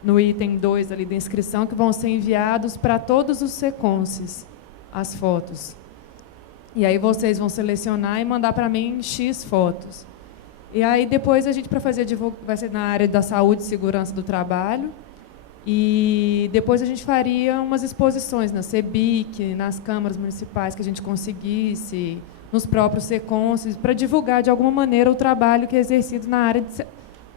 no item 2 ali da inscrição, que vão ser enviados para todos os Seconces, as fotos. E aí vocês vão selecionar e mandar para mim X fotos. E aí depois a gente, para fazer divulgação, vai ser na área da saúde e segurança do trabalho, e depois a gente faria umas exposições na CEBIC, nas câmaras municipais que a gente conseguisse, nos próprios Seconces, para divulgar de alguma maneira o trabalho que é exercido na área de...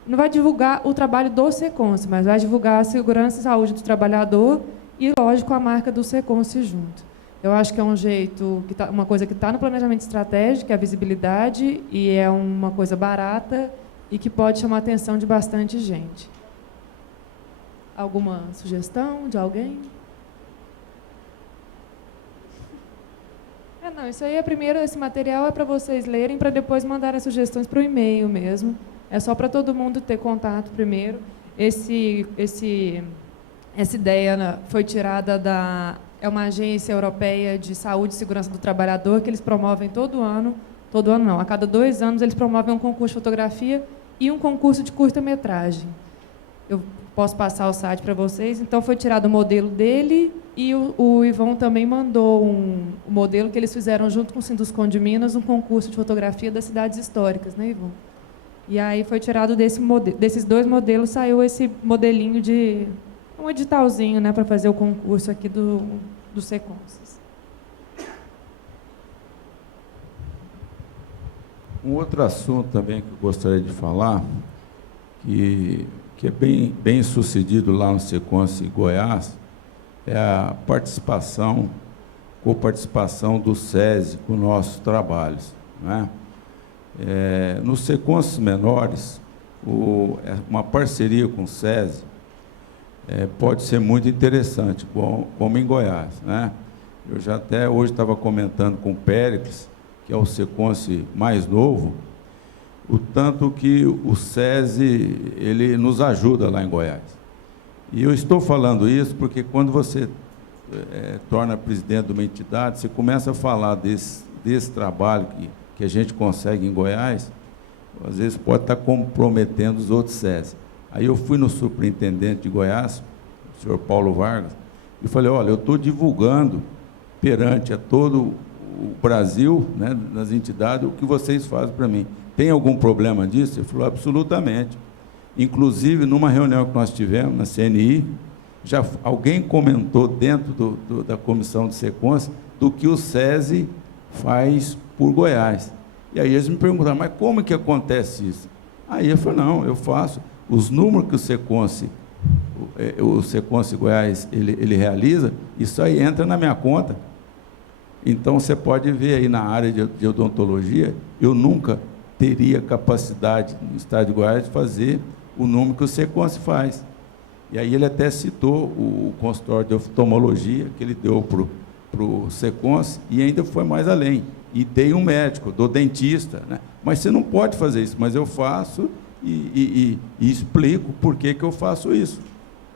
Não vai divulgar o trabalho do Seconce, mas vai divulgar a segurança e saúde do trabalhador e, lógico, a marca do Seconce junto. Eu acho que é um jeito, uma coisa que está no planejamento estratégico, que é a visibilidade, e é uma coisa barata e que pode chamar a atenção de bastante gente. Alguma sugestão de alguém? Não, isso aí é primeiro, esse material é para vocês lerem, para depois mandar as sugestões para o e-mail mesmo. É só para todo mundo ter contato primeiro. Essa ideia foi tirada é uma agência europeia de saúde e segurança do trabalhador, que eles promovem todo ano não, a cada 2 anos eles promovem um concurso de fotografia e um concurso de curta-metragem. Eu posso passar o site para vocês. Então, foi tirado o modelo dele e o Ivon também mandou um modelo que eles fizeram junto com o Sinduscon de Minas, um concurso de fotografia das cidades históricas, né, Ivon? E aí foi tirado desses 2 modelos, saiu esse modelinho de um editalzinho, né, para fazer o concurso aqui do Seconces. Um outro assunto também que eu gostaria de falar, que é bem sucedido lá no Seconce Goiás, é a coparticipação do SESI com nossos trabalhos, né? Nos Seconces menores, uma parceria com o SESI pode ser muito interessante, como em Goiás, né? Eu já até hoje estava comentando com o Péricles, que é o Seconce mais novo, o tanto que o SESI ele nos ajuda lá em Goiás. E eu estou falando isso porque quando você torna presidente de uma entidade, você começa a falar desse trabalho que a gente consegue em Goiás, às vezes pode estar comprometendo os outros SESI. Aí eu fui no superintendente de Goiás, o senhor Paulo Vargas, e falei, olha, eu estou divulgando perante a todo o Brasil, né, nas entidades, o que vocês fazem para mim. Tem algum problema disso? Ele falou, absolutamente. Inclusive, numa reunião que nós tivemos na CNI, já alguém comentou dentro da comissão de SECONS do que o SESI faz por Goiás. E aí eles me perguntaram, mas como que acontece isso? Aí eu falei, não, eu faço os números que o SECONS Goiás ele realiza, isso aí entra na minha conta. Então, você pode ver aí na área de odontologia, eu nunca teria capacidade no estado de Goiás de fazer o número que o SECONS faz. E aí ele até citou o consultório de oftalmologia que ele deu para o SECONS e ainda foi mais além. E dei um médico, dou dentista, né? Mas você não pode fazer isso, mas eu faço e explico por que eu faço isso.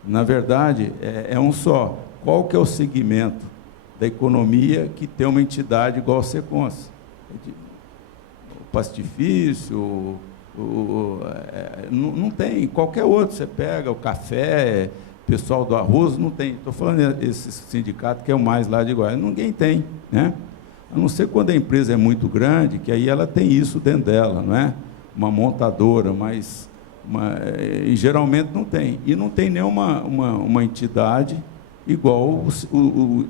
Na verdade, é um só. Qual que é o segmento da economia que tem uma entidade igual ao SECONS? O pastifício, não tem. Qualquer outro, você pega o café, pessoal do arroz, não tem. Estou falando esse sindicato que é o mais lá de Goiás, ninguém tem, né? A não ser quando a empresa é muito grande, que aí ela tem isso dentro dela, não é? Uma montadora, mas geralmente não tem. E não tem nenhuma uma entidade igual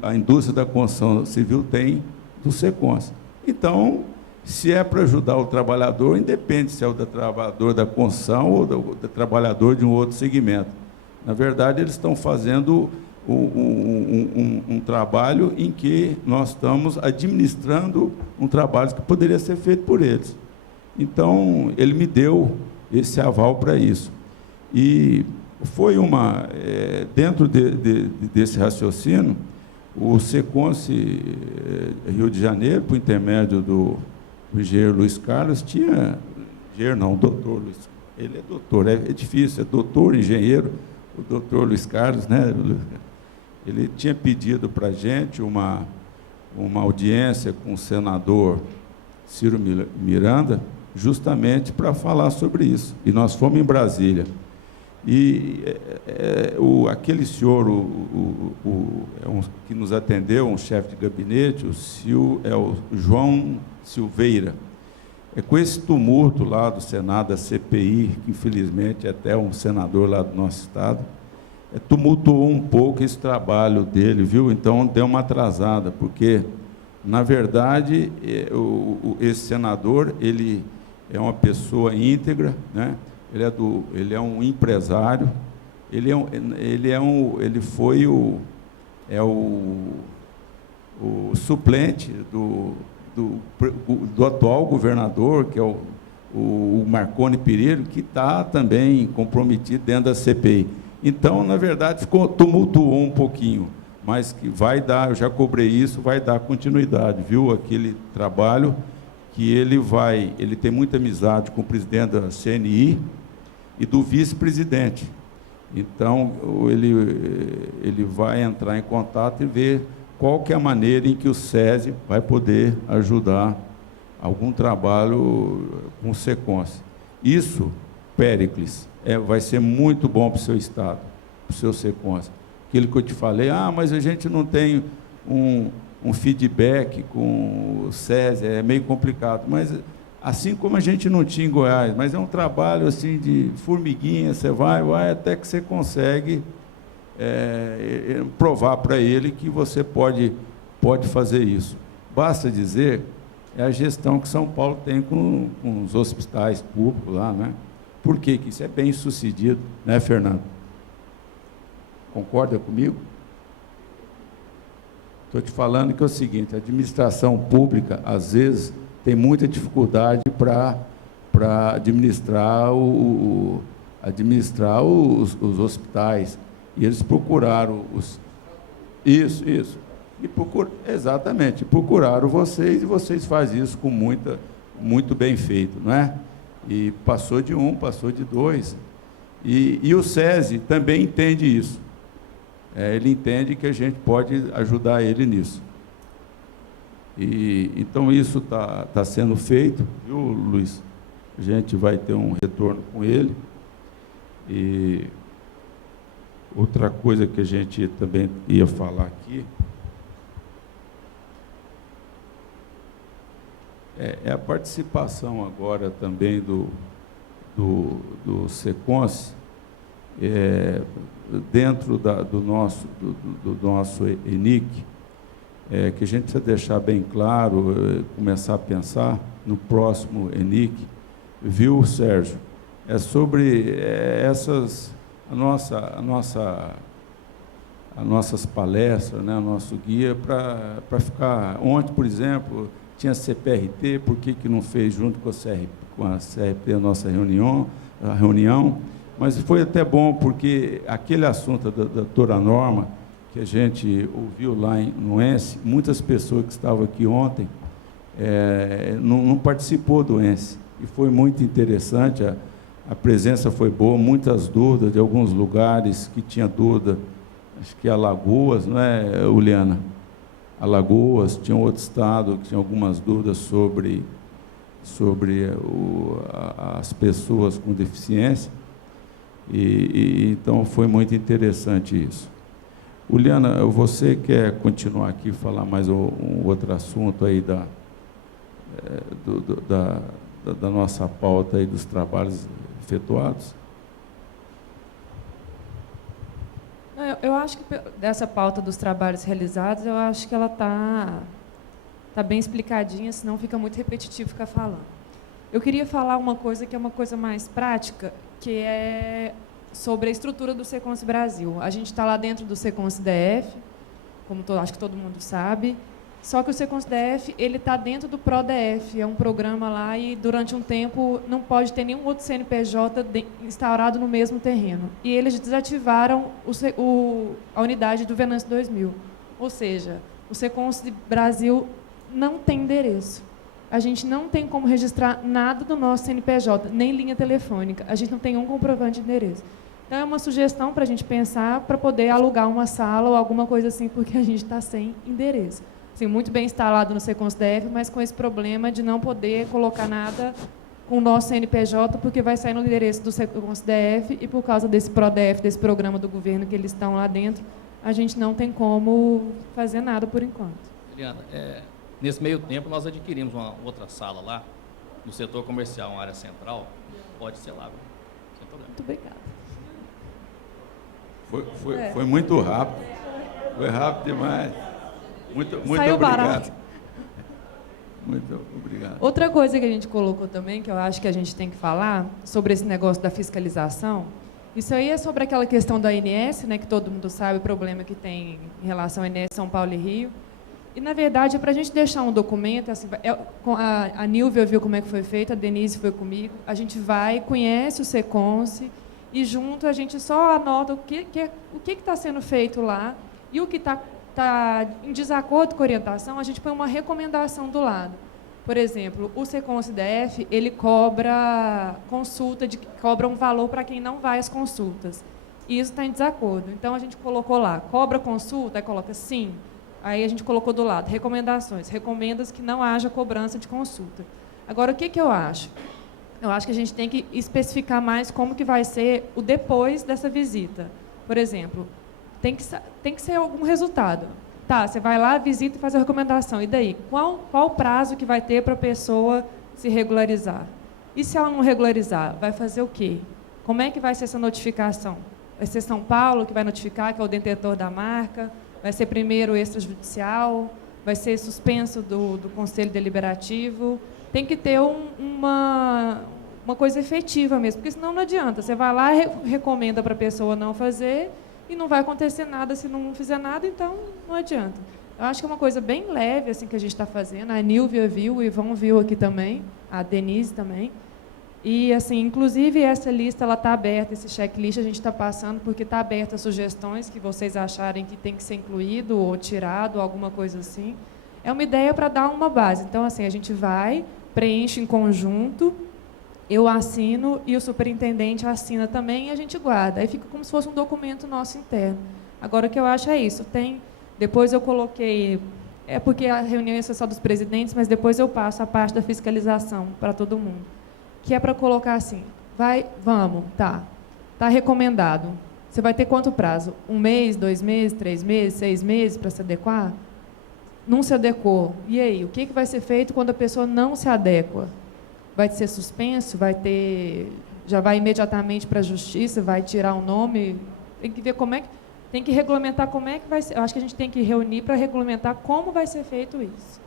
a indústria da construção civil tem do SECONS. Então, se é para ajudar o trabalhador, independe se é o trabalhador da construção ou do trabalhador de um outro segmento. Na verdade, eles estão fazendo um trabalho em que nós estamos administrando um trabalho que poderia ser feito por eles. Então, ele me deu esse aval para isso. E foi dentro desse raciocínio, o SECONS Rio de Janeiro, por intermédio do engenheiro Luiz Carlos, doutor Luiz, ele é doutor, é difícil, é doutor, engenheiro, o doutor Luiz Carlos, né? Ele tinha pedido para a gente uma audiência com o senador Ciro Miranda, justamente para falar sobre isso. E nós fomos em Brasília. E aquele senhor, que nos atendeu, um chefe de gabinete, o João Silveira, com esse tumulto lá do Senado, da CPI, que infelizmente é até um senador lá do nosso estado, tumultuou um pouco esse trabalho dele, viu? Então deu uma atrasada, porque, na verdade, esse senador, ele é uma pessoa íntegra, né? Ele é um empresário, ele foi o suplente do atual governador, que é o Marconi Perillo, que está também comprometido dentro da CPI. Então, na verdade, tumultuou um pouquinho, mas que vai dar, eu já cobrei isso, vai dar continuidade, viu? Aquele trabalho que ele tem muita amizade com o presidente da CNI e do vice-presidente. Então, ele vai entrar em contato e ver qual que é a maneira em que o SESI vai poder ajudar algum trabalho com o SECONS. Isso, Péricles, vai ser muito bom para o seu estado, para o seu SECONS. Aquilo que eu te falei, mas a gente não tem um feedback com o SESI, é meio complicado, mas assim como a gente não tinha em Goiás, mas é um trabalho assim de formiguinha, você vai até que você consegue provar para ele que você pode fazer isso. Basta dizer, é a gestão que São Paulo tem com os hospitais públicos lá, né? Por quê? Que isso é bem sucedido, né, Fernando? Concorda comigo? Estou te falando que é o seguinte, a administração pública, às vezes, tem muita dificuldade para administrar os hospitais. E eles procuraram Isso. Exatamente, procuraram vocês, e vocês fazem isso com muito bem feito, não é? E passou de 1, passou de 2. E o SESI também entende isso. Ele entende que a gente pode ajudar ele nisso. Então, isso tá sendo feito, viu, Luiz? A gente vai ter um retorno com ele. E outra coisa que a gente também ia falar aqui é a participação agora também do SECONS dentro do nosso ENIC, que a gente precisa deixar bem claro, começar a pensar no próximo ENIC, viu, Sérgio? É sobre as nossas palestras, né, o nosso guia, para ficar... Ontem, por exemplo, tinha CPRT, por que não fez junto com a CRP a nossa reunião? Mas foi até bom, porque aquele assunto da doutora Norma, que a gente ouviu lá no ENSE, muitas pessoas que estavam aqui ontem não participou do ENSE, e foi muito interessante, a presença foi boa, muitas dúvidas de alguns lugares que tinha dúvida, acho que Alagoas, não é, Uliana? Alagoas, tinha outro estado que tinha algumas dúvidas sobre as pessoas com deficiência, então foi muito interessante isso. Uliana, você quer continuar aqui e falar mais um outro assunto aí da nossa pauta aí dos trabalhos efetuados? Eu acho que dessa pauta dos trabalhos realizados, eu acho que ela tá bem explicadinha, senão fica muito repetitivo ficar falando. Eu queria falar uma coisa que é uma coisa mais prática, que é sobre a estrutura do SECONS Brasil. A gente está lá dentro do SECONS DF, como acho que todo mundo sabe, só que o SECONS DF ele está dentro do PRODF, é um programa lá e durante um tempo não pode ter nenhum outro CNPJ instaurado no mesmo terreno. E eles desativaram a unidade do Venâncio 2000. Ou seja, o SECONS Brasil não tem endereço. A gente não tem como registrar nada do nosso CNPJ, nem linha telefônica. A gente não tem um comprovante de endereço. Então, é uma sugestão para a gente pensar para poder alugar uma sala ou alguma coisa assim, porque a gente está sem endereço. Assim, muito bem instalado no SECONS DF, mas com esse problema de não poder colocar nada com o nosso CNPJ, porque vai sair no endereço do SECONS DF e por causa desse PRODF, desse programa do governo que eles estão lá dentro, a gente não tem como fazer nada por enquanto. Eliana, nesse meio tempo nós adquirimos uma outra sala lá, no setor comercial, uma área central, pode ser lá, sem problema. Muito obrigada. Foi muito rápido, foi rápido demais. Muito Saiu obrigado. Barato. Muito obrigado. Outra coisa que a gente colocou também, que eu acho que a gente tem que falar, sobre esse negócio da fiscalização, isso aí é sobre aquela questão da ANS, né, que todo mundo sabe o problema que tem em relação à ANS São Paulo e Rio. E, na verdade, é para a gente deixar um documento, assim, a Nilvia viu como é que foi feito, a Denise foi comigo, a gente vai, conhece o SECONS, e junto a gente só anota o que está sendo feito lá, e o que está em desacordo com a orientação, a gente põe uma recomendação do lado. Por exemplo, o SECONS DF, ele cobra cobra um valor para quem não vai às consultas. E isso está em desacordo. Então, a gente colocou lá, cobra consulta, aí coloca sim. Aí a gente colocou do lado, recomendações. Recomenda-se que não haja cobrança de consulta. Agora, o que eu acho? Eu acho que a gente tem que especificar mais como que vai ser o depois dessa visita. Por exemplo, tem que ser algum resultado. Tá, você vai lá, visita e faz a recomendação. E daí? Qual o prazo que vai ter para a pessoa se regularizar? E se ela não regularizar, vai fazer o quê? Como é que vai ser essa notificação? Vai ser São Paulo que vai notificar, que é o detentor da marca? Vai ser primeiro extrajudicial? Vai ser suspenso do Conselho Deliberativo? Tem que ter uma coisa efetiva mesmo, porque senão não adianta. Você vai lá e recomenda para a pessoa não fazer e não vai acontecer nada se não fizer nada, então não adianta. Eu acho que é uma coisa bem leve assim, que a gente está fazendo. A Nilvia viu, o Ivão viu aqui também, a Denise também. E, assim, inclusive, essa lista está aberta, esse checklist a gente está passando, porque está aberta sugestões que vocês acharem que tem que ser incluído ou tirado, alguma coisa assim. É uma ideia para dar uma base. Então, assim, a gente vai, preenche em conjunto, eu assino e o superintendente assina também e a gente guarda. Aí fica como se fosse um documento nosso interno. Agora, o que eu acho é isso. Depois eu coloquei é porque a reunião ia ser só dos presidentes, mas depois eu passo a parte da fiscalização para todo mundo. Que é para colocar assim, tá recomendado. Você vai ter quanto prazo? 1 mês, 2 meses, 3 meses, 6 meses para se adequar? Não se adequou. E aí, o que vai ser feito quando a pessoa não se adequa? Vai ser suspenso? Já vai imediatamente para a justiça? Vai tirar o nome? Tem que ver como é que... Tem que regulamentar como é que vai ser. Eu acho que a gente tem que reunir para regulamentar como vai ser feito isso.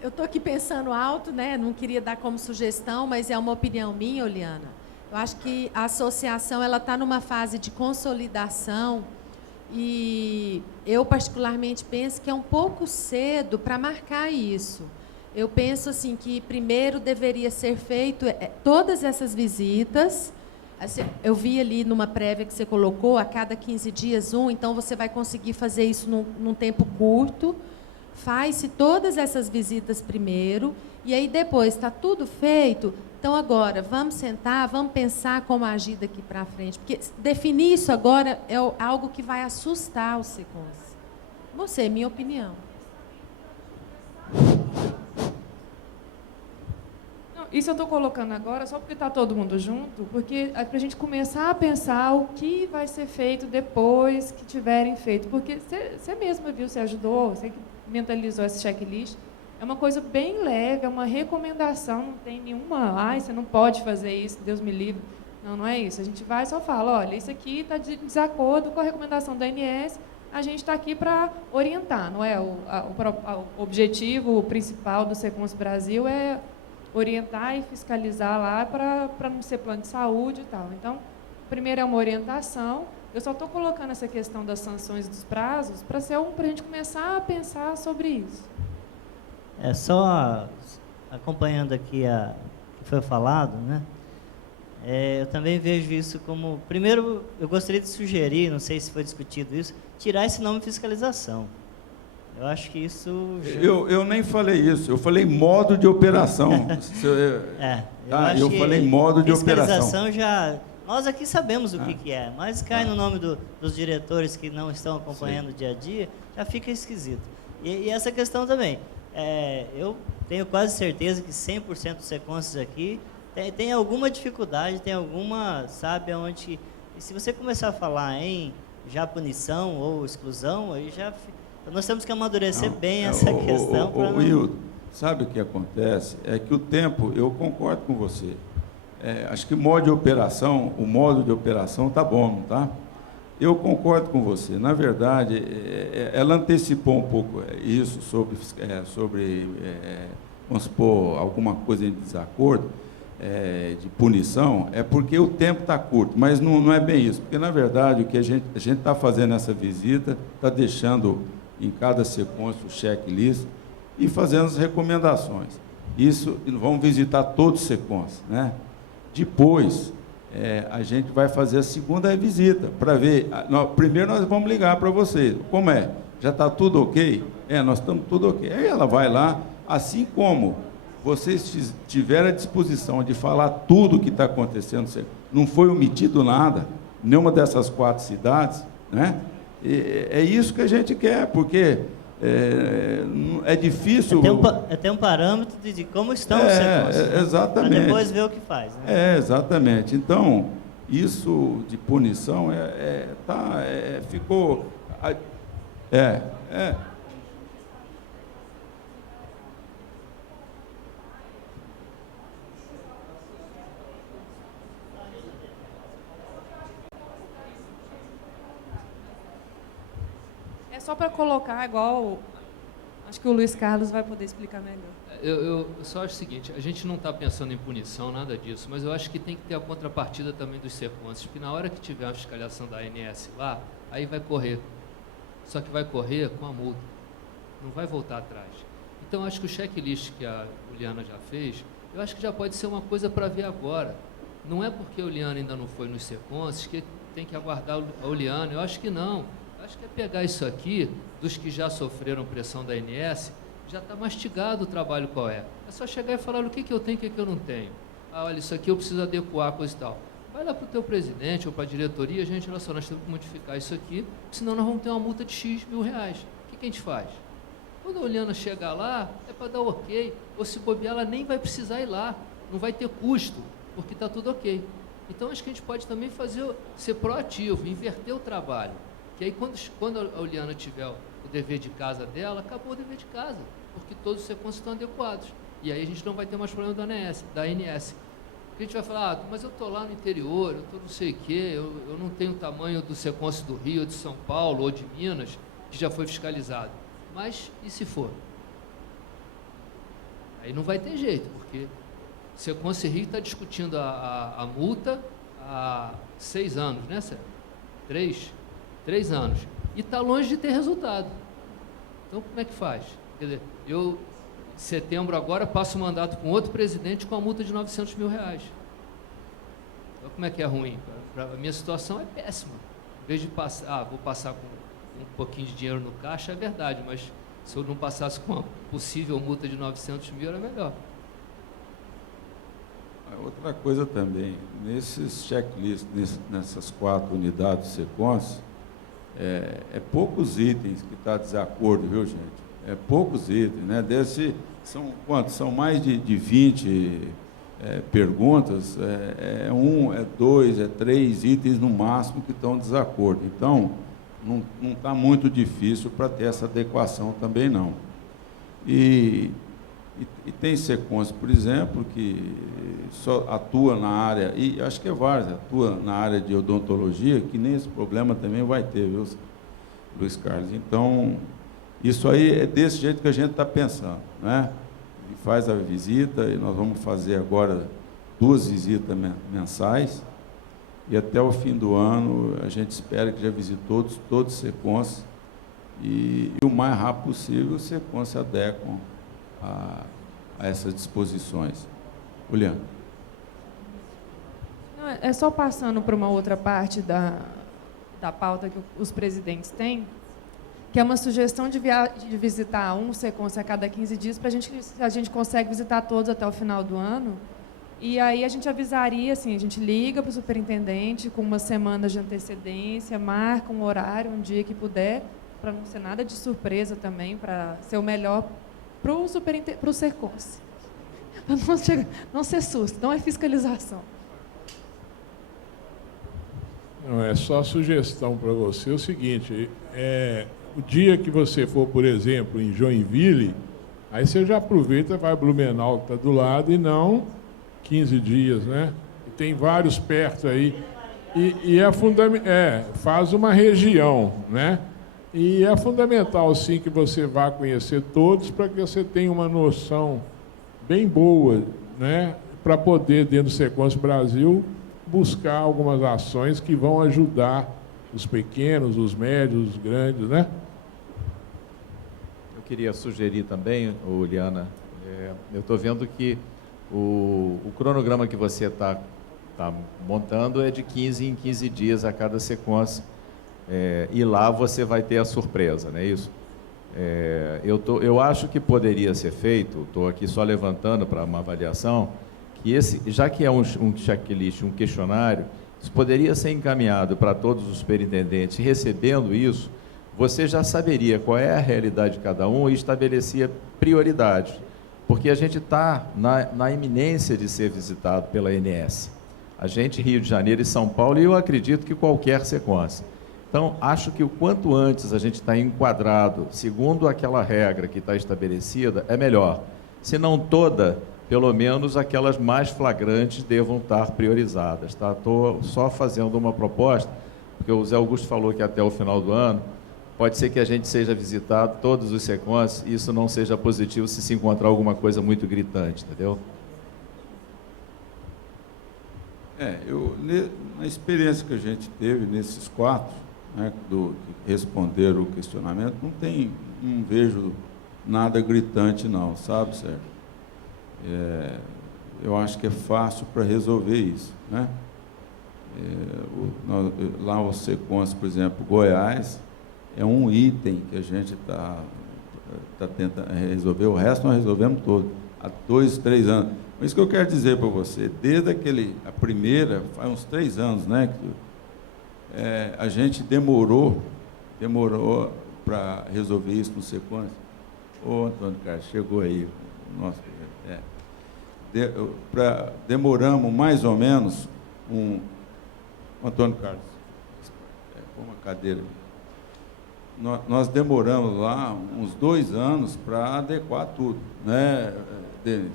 Eu estou aqui pensando alto, né? Não queria dar como sugestão, mas é uma opinião minha, Oliana. Eu acho que a associação ela está numa fase de consolidação e eu particularmente penso que é um pouco cedo para marcar isso. Eu penso assim que primeiro deveria ser feito todas essas visitas. Eu vi ali numa prévia que você colocou, a cada 15 dias então você vai conseguir fazer isso num tempo curto. Faz-se todas essas visitas primeiro, e aí depois está tudo feito. Então, agora, vamos sentar, vamos pensar como agir daqui para frente. Porque definir isso agora é algo que vai assustar o SECONS. Você, minha opinião. Não, isso eu estou colocando agora só porque está todo mundo junto, porque é para a gente começar a pensar o que vai ser feito depois que tiverem feito. Porque você mesma viu, você ajudou, você que mentalizou esse checklist, é uma coisa bem leve, é uma recomendação, não tem nenhuma, você não pode fazer isso, Deus me livre. Não é isso. A gente vai e só fala, olha, isso aqui está de desacordo com a recomendação da ANS, a gente está aqui para orientar, não é? O objetivo principal do SECONS Brasil é orientar e fiscalizar lá para não ser plano de saúde e tal. Então, primeiro é uma orientação. Eu só estou colocando essa questão das sanções e dos prazos para a gente começar a pensar sobre isso. Só acompanhando aqui o que foi falado, né? Eu também vejo isso como... Primeiro, eu gostaria de sugerir, não sei se foi discutido isso, tirar esse nome fiscalização. Eu acho que isso... Eu nem falei isso, eu falei modo de operação. Eu falei modo de operação. Fiscalização já... Nós aqui sabemos o que é, mas cai no nome dos diretores que não estão acompanhando o dia a dia, já fica esquisito. E essa questão também, eu tenho quase certeza que 100% dos SECONS aqui tem alguma dificuldade, tem alguma, sabe, onde... E se você começar a falar em já punição ou exclusão, aí já... Nós temos que amadurecer bem essa questão. Wildo, sabe o que acontece? É que o tempo, eu concordo com você. Acho que o modo de operação está bom, não tá? Eu concordo com você. Na verdade, ela antecipou um pouco isso sobre vamos supor, alguma coisa em desacordo, de punição, porque o tempo está curto, mas não é bem isso. Porque, na verdade, o que a gente está fazendo nessa visita, está deixando em cada SECONS o checklist e fazendo as recomendações. Isso, vamos visitar todos os SECONS, né? Depois, a gente vai fazer a segunda visita, para ver... Primeiro, nós vamos ligar para vocês. Como é? Já está tudo ok? Nós estamos tudo ok. Aí ela vai lá, assim como vocês tiveram a disposição de falar tudo o que está acontecendo, não foi omitido nada, nenhuma dessas 4 cidades, né? É isso que a gente quer, porque... é difícil... Tem um parâmetro de como estão os SECONS. Exatamente. Para depois ver o que faz. Né? Exatamente. Então, isso de punição ficou... Só para colocar, igual, acho que o Luiz Carlos vai poder explicar melhor. Eu só acho o seguinte, a gente não está pensando em punição, nada disso, mas eu acho que tem que ter a contrapartida também dos SECONS, porque na hora que tiver a fiscalização da ANS lá, aí vai correr. Só que vai correr com a multa, não vai voltar atrás. Então, acho que o checklist que a Uliana já fez, eu acho que já pode ser uma coisa para ver agora. Não é porque a Uliana ainda não foi nos SECONS que tem que aguardar a Uliana, eu acho que não. acho que é pegar isso aqui, dos que já sofreram pressão da ANS, já está mastigado o trabalho qual é. É só chegar e falar o que eu tenho e o que eu não tenho. Ah, olha, isso aqui eu preciso adequar, coisa e tal. Vai lá para o teu presidente ou para a diretoria, gente, olha só, nós temos que modificar isso aqui, senão nós vamos ter uma multa de X mil reais. O que a gente faz? Quando a Oliana chegar lá, é para dar ok, ou se bobear, ela nem vai precisar ir lá, não vai ter custo, porque está tudo ok. Então, acho que a gente pode também ser proativo, inverter o trabalho, que aí quando a Oliana tiver o dever de casa dela, acabou o dever de casa, porque todos os secões estão adequados, e aí a gente não vai ter mais problema da ANS. A gente vai falar, mas eu estou lá no interior, eu estou não sei o quê, eu não tenho o tamanho do secôncio do Rio, ou de São Paulo, ou de Minas, que já foi fiscalizado. Mas, e se for? Aí não vai ter jeito, porque o secôncio Rio está discutindo a multa há 6 anos, né, Sérgio? 3 anos. E está longe de ter resultado. Então, como é que faz? Quer dizer, eu... Em setembro agora, passo o mandato com outro presidente com a multa de 900 mil reais. Então, como é que é ruim? A minha situação é péssima. Em vez de passar, vou passar com um pouquinho de dinheiro no caixa, é verdade, mas se eu não passasse com a possível multa de 900 mil, era melhor. Outra coisa também, nesses checklists, nessas 4 unidades de secôncio, é poucos itens que está desacordo, viu, gente? É poucos itens, né? São quantos? São mais de 20 perguntas, 2, 3 itens no máximo que estão em desacordo. Então, não está muito difícil para ter essa adequação também, não. E tem secôncio, por exemplo, que só atua na área, e acho que é vários, atua na área de odontologia, que nem esse problema também vai ter, viu, Luiz Carlos? Então, isso aí é desse jeito que a gente está pensando, né? E faz a visita, e nós vamos fazer agora 2 visitas mensais, e até o fim do ano a gente espera que já visite todos os secôncios, e o mais rápido possível os secôncios se adequam a essas disposições. Juliana. É só passando para uma outra parte da pauta que os presidentes têm, que é uma sugestão de visitar um secôncio a cada 15 dias, para a gente consegue visitar todos até o final do ano. E aí a gente avisaria, assim, a gente liga para o superintendente com uma semana de antecedência, marca um horário, um dia que puder, para não ser nada de surpresa também, para ser o melhor para o secôncio. Para não ser susto, não é fiscalização. Não, é só sugestão para você o seguinte, o dia que você for, por exemplo, em Joinville, aí você já aproveita, vai a Blumenau, que está do lado, e não 15 dias, né? E tem vários perto aí. E faz uma região, né? E é fundamental, sim, que você vá conhecer todos, para que você tenha uma noção bem boa, né? Para poder, dentro do Secôncio Brasil, buscar algumas ações que vão ajudar os pequenos, os médios, os grandes, né? Eu queria sugerir também, Juliana, eu estou vendo que o cronograma que você está montando é de 15 em 15 dias a cada secôncio, e lá você vai ter a surpresa, não é isso? Eu acho que poderia ser feito, estou aqui só levantando para uma avaliação, que já que é um checklist, um questionário, isso poderia ser encaminhado para todos os superintendentes, recebendo isso, você já saberia qual é a realidade de cada um e estabelecia prioridades, porque a gente está na iminência de ser visitado pela ANS. A gente, Rio de Janeiro e São Paulo, e eu acredito que qualquer secôncio. Então, acho que o quanto antes a gente está enquadrado, segundo aquela regra que está estabelecida, é melhor. Se não toda, pelo menos aquelas mais flagrantes devam estar priorizadas. Tá? Estou só fazendo uma proposta, porque o Zé Augusto falou que até o final do ano, pode ser que a gente seja visitado, todos os secôncios, e isso não seja positivo se encontrar alguma coisa muito gritante, entendeu? Na experiência que a gente teve nesses 4, né, que responderam o questionamento, não vejo nada gritante não, sabe, Sérgio? Eu acho que é fácil para resolver isso, né? Lá o secôncio, por exemplo, Goiás, é um item que a gente está tentando resolver, o resto nós resolvemos todo, há 2, 3 anos. Isso que eu quero dizer para você, desde a primeira, faz uns 3 anos, né, que a gente demorou para resolver isso no Sequance. Ô, Antônio Carlos, chegou aí, nosso demoramos mais ou menos Antônio Carlos, com uma cadeira. Nós demoramos lá uns 2 anos para adequar tudo, né, Denis?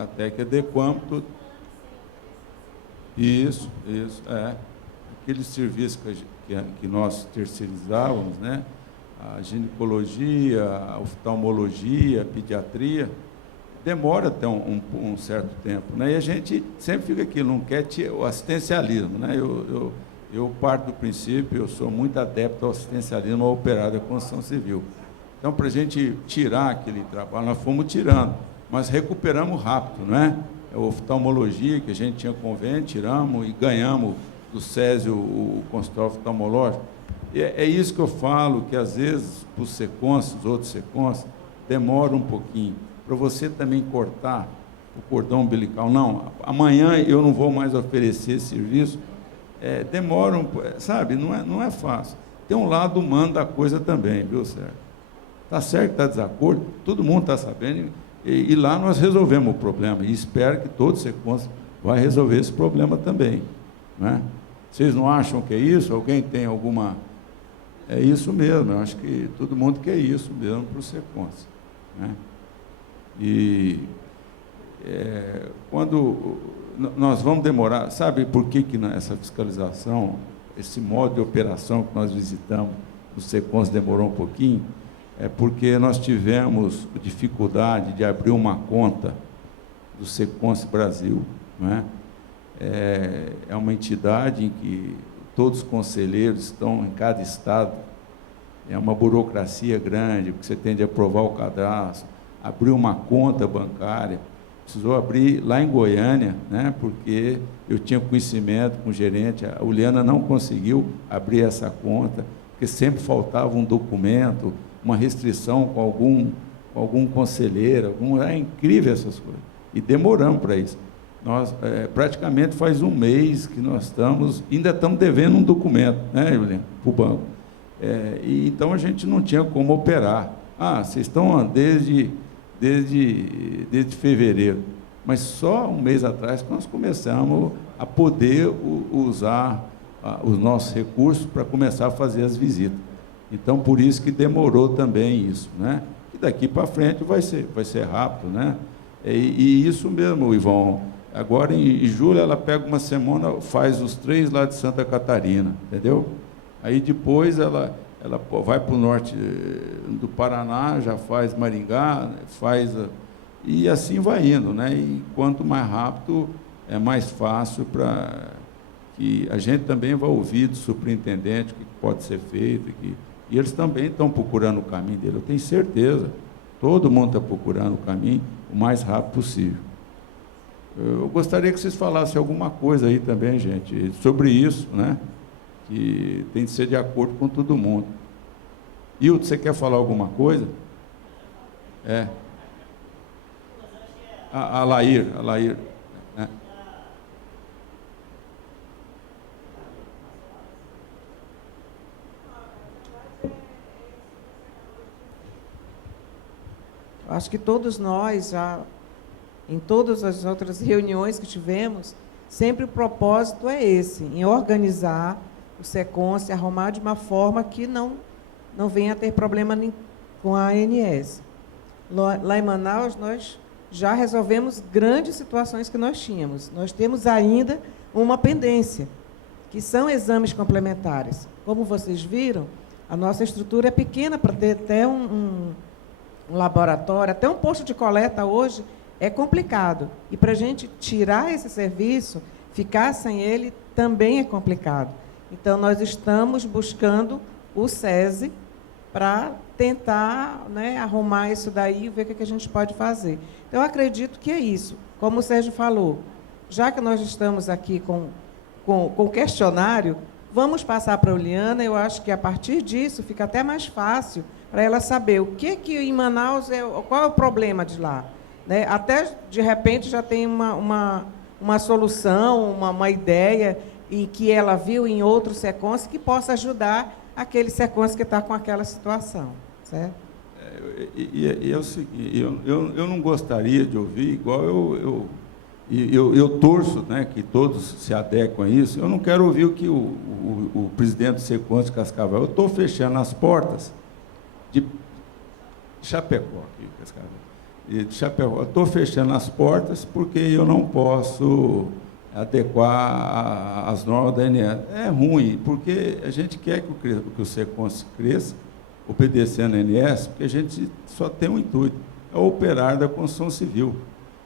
Até que adequamos tudo. Isso, aquele serviço que nós terceirizávamos, né, a ginecologia, a oftalmologia, a pediatria, demora até um certo tempo, né? E a gente sempre fica aqui, não quer o assistencialismo, né? Eu parto do princípio, eu sou muito adepto ao assistencialismo ao operário da construção civil. Então, para a gente tirar aquele trabalho, nós fomos tirando, mas recuperamos rápido, né? A oftalmologia, que a gente tinha convênio, tiramos e ganhamos do SESI o consultório oftalmológico. E é isso que eu falo, que às vezes, para os SECONS, os outros SECONS, demora um pouquinho, para você também cortar o cordão umbilical. Não, amanhã eu não vou mais oferecer esse serviço. Demora, sabe, não é fácil. Tem um lado humano da coisa também, viu, Sérgio? Está certo que está desacordo, todo mundo está sabendo, e lá nós resolvemos o problema, e espero que todos os SECONS vão resolver esse problema também, né? Vocês não acham que é isso? Alguém tem alguma... É isso mesmo, eu acho que todo mundo quer isso mesmo para o SECONS, né? E quando nós vamos demorar, sabe por que essa fiscalização, esse modo de operação que nós visitamos, o SECONS demorou um pouquinho? É porque nós tivemos dificuldade de abrir uma conta do SECONS Brasil, né? É uma entidade em que todos os conselheiros estão em cada estado, é uma burocracia grande, porque você tem de aprovar o cadastro, abrir uma conta bancária, precisou abrir lá em Goiânia, né, porque eu tinha conhecimento com o gerente, a Uliana não conseguiu abrir essa conta, porque sempre faltava um documento, uma restrição com algum conselheiro, é incrível essas coisas, e demoramos para isso. Nós, praticamente faz 1 mês que nós ainda estamos devendo um documento, né, Juliana, para o banco. E então a gente não tinha como operar. Vocês estão desde fevereiro, mas só 1 mês atrás que nós começamos a poder usar os nossos recursos para começar a fazer as visitas. Então, por isso que demorou também isso, né? E daqui para frente vai ser rápido, né? E isso mesmo, Ivão. Agora, em julho, ela pega uma semana, faz os 3 lá de Santa Catarina, entendeu? Aí depois ela vai para o norte do Paraná, já faz Maringá, e assim vai indo, né? E quanto mais rápido, é mais fácil para que a gente também vai ouvir do superintendente o que pode ser feito, e eles também estão procurando o caminho dele, eu tenho certeza. Todo mundo está procurando o caminho o mais rápido possível. Eu gostaria que vocês falassem alguma coisa aí também, gente, sobre isso, né? Que tem de ser de acordo com todo mundo. Hilton, você quer falar alguma coisa? A Lair. Acho que todos nós, já em todas as outras reuniões que tivemos, sempre o propósito é esse, em organizar o SECONS, arrumar de uma forma que não venha a ter problema com a ANS. Lá em Manaus, nós já resolvemos grandes situações que nós tínhamos. Nós temos ainda uma pendência, que são exames complementares. Como vocês viram, a nossa estrutura é pequena para ter até um laboratório, até um posto de coleta hoje é complicado. E para a gente tirar esse serviço, ficar sem ele, também é complicado. Então, nós estamos buscando o SESI para tentar, né, arrumar isso daí e ver o que a gente pode fazer. Então, eu acredito que é isso. Como o Sérgio falou, já que nós estamos aqui com o questionário, vamos passar para a Uliana. Eu acho que, a partir disso, fica até mais fácil para ela saber o que em Manaus, qual é o problema de lá. Né? Até, de repente, já tem uma solução, uma ideia, e que ela viu em outro SECONS que possa ajudar aquele SECONS que está com aquela situação. Certo? É o seguinte, eu não gostaria de ouvir, igual eu torço, né, que todos se adequem a isso. Eu não quero ouvir o que o presidente do SECONS de Cascavel. Eu estou fechando as portas de Chapecó, aqui, Cascavel. De Chapecó. Estou fechando as portas porque eu não posso adequar as normas da ANS. É ruim, porque a gente quer que o SECONS cresça, obedecendo a ANS, porque a gente só tem um intuito, é operar da construção civil.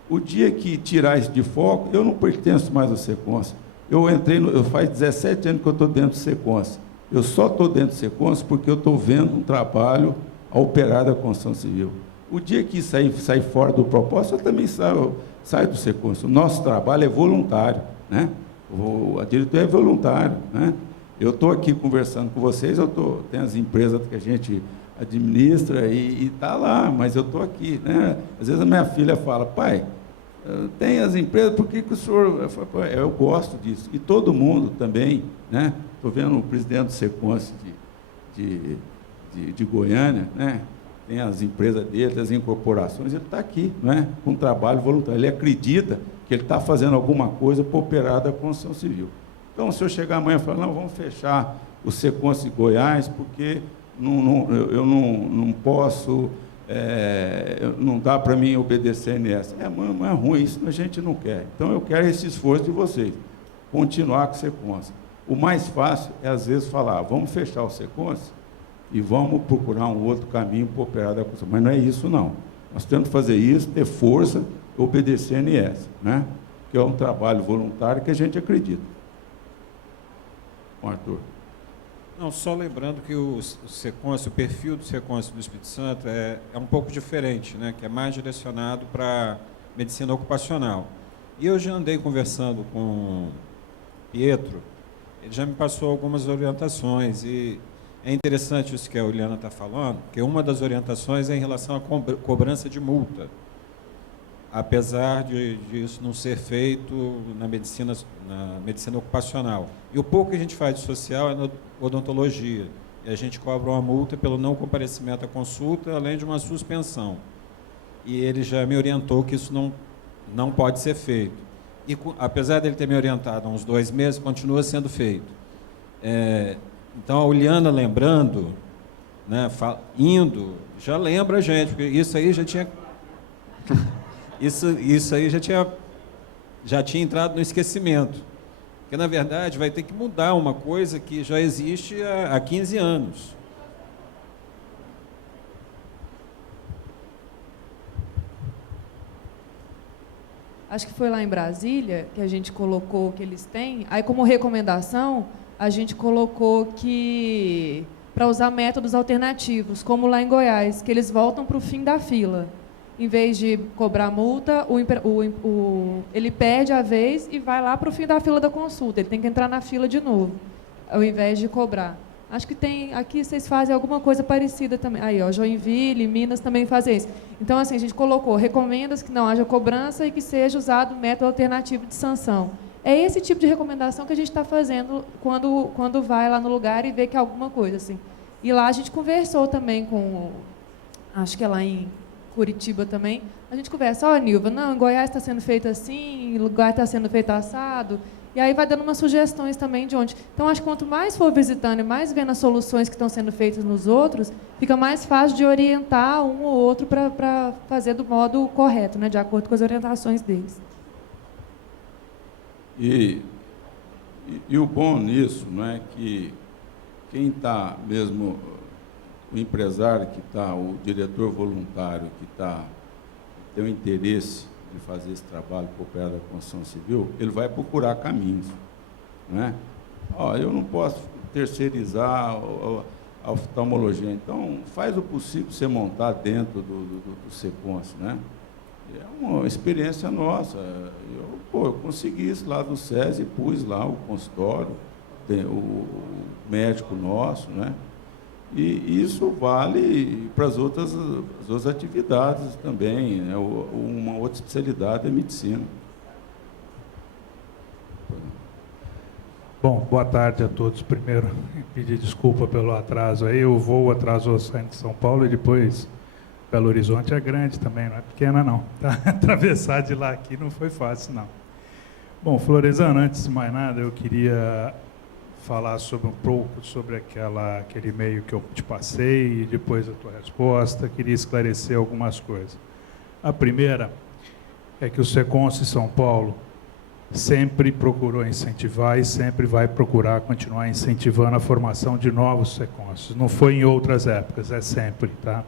O dia que tirar isso de foco, eu não pertenço mais ao SECONS. Faz 17 anos que eu estou dentro do SECONS. Eu só estou dentro do SECONS porque eu estou vendo um trabalho a operar da construção civil. O dia que sair fora do propósito, eu também saio do SECONS. O nosso trabalho é voluntário, né? A diretoria é voluntário, né? Eu estou aqui conversando com vocês, tem as empresas que a gente administra e está lá, mas eu estou aqui, né? Às vezes a minha filha fala, pai, tem as empresas, por que o senhor... Eu gosto disso. E todo mundo também, né? Estou vendo o presidente do SECONS de Goiânia, né? Tem as empresas dele, as incorporações, ele está aqui, né? Com um trabalho voluntário. Ele acredita que ele está fazendo alguma coisa para operar da construção civil. Então, se eu chegar amanhã e falar, não, vamos fechar o SECONS de Goiás, porque eu não posso, não dá para mim obedecer nessa. É ruim, isso a gente não quer. Então, eu quero esse esforço de vocês, continuar com o SECONS. O mais fácil é, às vezes, falar, vamos fechar o SECONS e vamos procurar um outro caminho para operar da construção. Mas não é isso, não. Nós temos que fazer isso, ter força, obedecer a ANS, né? Que é um trabalho voluntário que a gente acredita. Arthur. Não, só lembrando que o SECONS, o perfil do SECONS do Espírito Santo é um pouco diferente, né? Que é mais direcionado para medicina ocupacional. E eu já andei conversando com o Pietro, ele já me passou algumas orientações, e é interessante isso que a Uliana está falando, porque uma das orientações é em relação à cobrança de multa, apesar de isso não ser feito na medicina ocupacional. E o pouco que a gente faz de social é na odontologia. E a gente cobra uma multa pelo não comparecimento à consulta, além de uma suspensão. E ele já me orientou que isso não pode ser feito. E apesar dele ter me orientado há uns 2 meses, continua sendo feito. Então, a Uliana lembrando, né, já lembra a gente, porque isso aí já tinha... Isso aí já tinha entrado no esquecimento. Porque, na verdade, vai ter que mudar uma coisa que já existe há 15 anos. Acho que foi lá em Brasília que a gente colocou que eles têm. Aí, como recomendação, a gente colocou que para usar métodos alternativos, como lá em Goiás, que eles voltam para o fim da fila. Em vez de cobrar multa, ele perde a vez e vai lá para o fim da fila da consulta. Ele tem que entrar na fila de novo, ao invés de cobrar. Acho que tem, aqui vocês fazem alguma coisa parecida também. Aí, ó, Joinville, Minas também fazem isso. Então, assim, a gente colocou, recomenda-se que não haja cobrança e que seja usado método alternativo de sanção. É esse tipo de recomendação que a gente está fazendo quando vai lá no lugar e vê que é alguma coisa, assim. E lá a gente conversou também com, acho que é lá em Curitiba também, a gente conversa, ó, Nilva, não, em Goiás está sendo feito assim, em lugar está sendo feito assado, e aí vai dando umas sugestões também de onde. Então, acho que quanto mais for visitando e mais vendo as soluções que estão sendo feitas nos outros, fica mais fácil de orientar um ou outro para fazer do modo correto, né, de acordo com as orientações deles. E o bom nisso, não é que quem está mesmo, o empresário que está, o diretor voluntário que tem o interesse de fazer esse trabalho para operar da construção civil, ele vai procurar caminhos, não é? Ó, eu não posso terceirizar a oftalmologia, então faz o possível você montar dentro do SECONS, né? É uma experiência nossa. Eu consegui isso lá do SESI, pus lá o consultório, o médico nosso, né? E isso vale para as outras atividades também, né? Uma outra especialidade é medicina. Bom, boa tarde a todos. Primeiro, pedir desculpa pelo atraso aí. O voo atrasou saindo de São Paulo e depois Belo Horizonte é grande também, não é pequena não. Tá? Atravessar de lá aqui não foi fácil, não. Bom, Floresano, antes de mais nada, eu queria falar um pouco sobre aquele e-mail que eu te passei e depois a tua resposta. Queria esclarecer algumas coisas. A primeira é que o Secons São Paulo sempre procurou incentivar e sempre vai procurar continuar incentivando a formação de novos Secons. Não foi em outras épocas, é sempre, tá?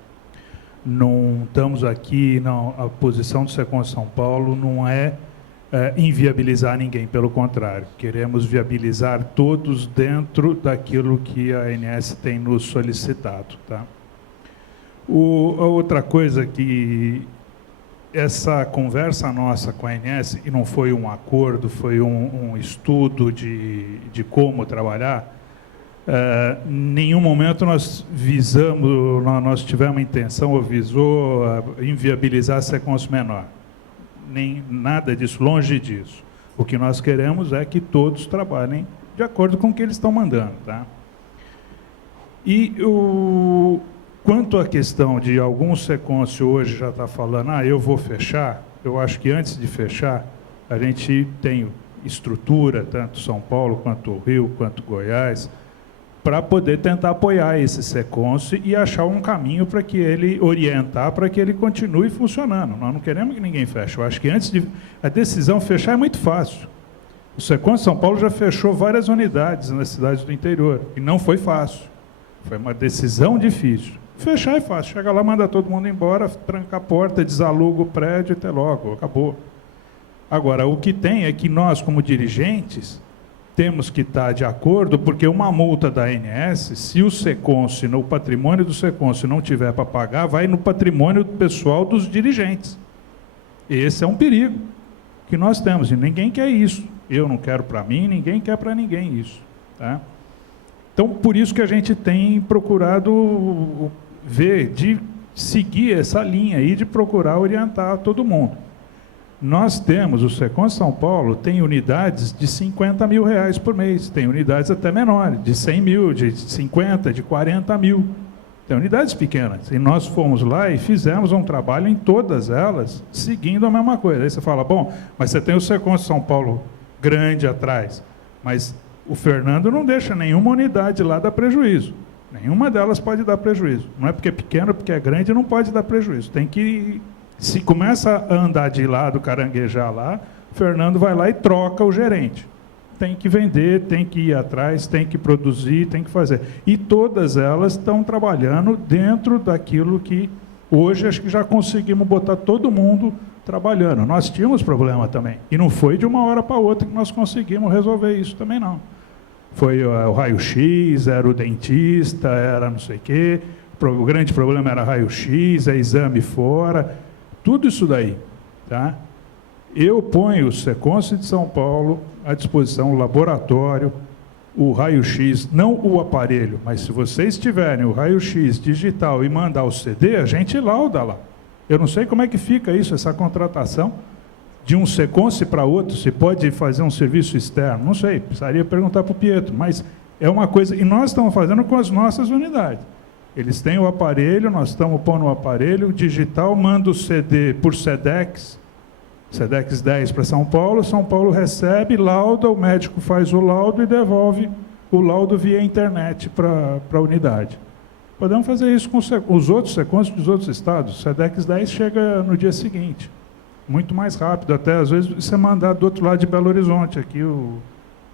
Não estamos aqui, não, a posição do Secons São Paulo não é inviabilizar ninguém, pelo contrário, queremos viabilizar todos dentro daquilo que a ANS tem nos solicitado. Tá? A outra coisa que essa conversa nossa com a ANS, e não foi um acordo, foi um estudo de como trabalhar, em nenhum momento nós tivemos a intenção ou visou inviabilizar a Secons menor. Nem nada disso, longe disso. O que nós queremos é que todos trabalhem de acordo com o que eles estão mandando. Tá? E quanto à questão de alguns Secons hoje já está falando, eu vou fechar, eu acho que antes de fechar, a gente tem estrutura, tanto São Paulo, quanto Rio, quanto Goiás, para poder tentar apoiar esse Secons e achar um caminho para que ele orientar, para que ele continue funcionando. Nós não queremos que ninguém feche. Eu acho que a decisão fechar é muito fácil. O Secons São Paulo já fechou várias unidades nas cidades do interior e não foi fácil. Foi uma decisão difícil. Fechar é fácil. Chega lá, manda todo mundo embora, tranca a porta, desaluga o prédio e até logo, acabou. Agora, o que tem é que nós, como dirigentes, temos que estar de acordo, porque uma multa da ANS, se o Secons, no patrimônio do Secons não tiver para pagar, vai no patrimônio pessoal dos dirigentes. Esse é um perigo que nós temos, e ninguém quer isso. Eu não quero para mim, ninguém quer para ninguém isso. Tá? Então, por isso que a gente tem procurado de seguir essa linha aí, de procurar orientar todo mundo. Nós temos, o Secons São Paulo tem unidades de R$50 mil por mês, tem unidades até menores, de 100 mil, de 50, de 40 mil. Tem unidades pequenas. E nós fomos lá e fizemos um trabalho em todas elas, seguindo a mesma coisa. Aí você fala, bom, mas você tem o Secons São Paulo grande atrás, mas o Fernando não deixa nenhuma unidade lá dar prejuízo. Nenhuma delas pode dar prejuízo. Não é porque é pequeno, porque é grande, não pode dar prejuízo. Tem que... Se começa a andar de lado, caranguejar lá, Fernando vai lá e troca o gerente. Tem que vender, tem que ir atrás, tem que produzir, tem que fazer. E todas elas estão trabalhando dentro daquilo que hoje acho que já conseguimos botar todo mundo trabalhando. Nós tínhamos problema também. E não foi de uma hora para outra que nós conseguimos resolver isso também, não. Foi o raio-x, era o dentista, era não sei o quê. O grande problema era raio-x, exame fora... Tudo isso daí, tá? Eu ponho o Secons de São Paulo à disposição, o laboratório, o raio-x, não o aparelho, mas se vocês tiverem o raio-x digital e mandar o CD, a gente lauda lá. Eu não sei como é que fica isso, essa contratação de um Secons para outro, se pode fazer um serviço externo, não sei, precisaria perguntar para o Pietro, mas é uma coisa, e nós estamos fazendo com as nossas unidades. Eles têm o aparelho, nós estamos pondo o aparelho digital, manda o CD por SEDEX 10 para São Paulo recebe, lauda, o médico faz o laudo e devolve o laudo via internet para a unidade. Podemos fazer isso com os outros Secons dos outros estados. O SEDEX 10 chega no dia seguinte, muito mais rápido, até às vezes você mandar do outro lado de Belo Horizonte aqui o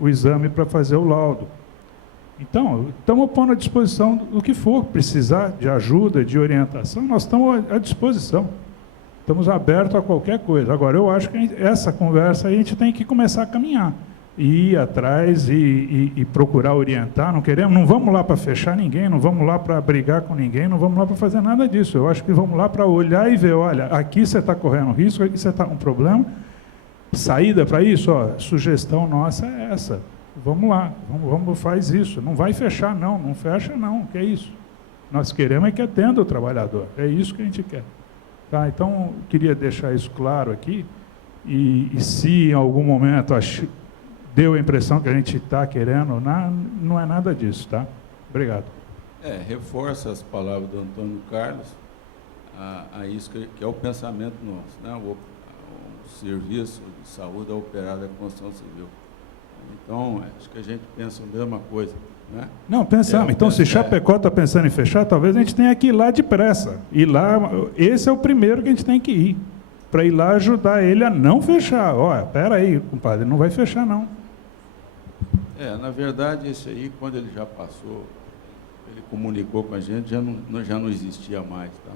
exame para fazer o laudo. Então, estamos pondo à disposição do que for precisar de ajuda, de orientação, nós estamos à disposição. Estamos abertos a qualquer coisa. Agora, eu acho que essa conversa a gente tem que começar a caminhar, ir atrás e procurar orientar. Não vamos lá para fechar ninguém, não vamos lá para brigar com ninguém, não vamos lá para fazer nada disso. Eu acho que vamos lá para olhar e ver, olha, aqui você está correndo risco, aqui você está com problema. Saída para isso, sugestão nossa é essa. vamos lá, faz isso. Não vai fechar, não fecha, não, que é isso. Nós queremos é que atenda o trabalhador, é isso que a gente quer. Tá? Então, queria deixar isso claro aqui, e se em algum momento deu a impressão que a gente está querendo, não é nada disso, tá? Obrigado. Reforça as palavras do Antônio Carlos, a isso que é o pensamento nosso, né? O serviço de saúde é operado da construção civil. Então, acho que a gente pensa a mesma coisa, né? Não, pensamos. Então, se Chapecó está pensando em fechar, talvez a gente tenha que ir lá depressa. Esse é o primeiro que a gente tem que ir, para ir lá ajudar ele a não fechar. Olha, espera aí, compadre, não vai fechar, não. Na verdade, esse aí, quando ele já passou, ele comunicou com a gente, já não existia mais, tá?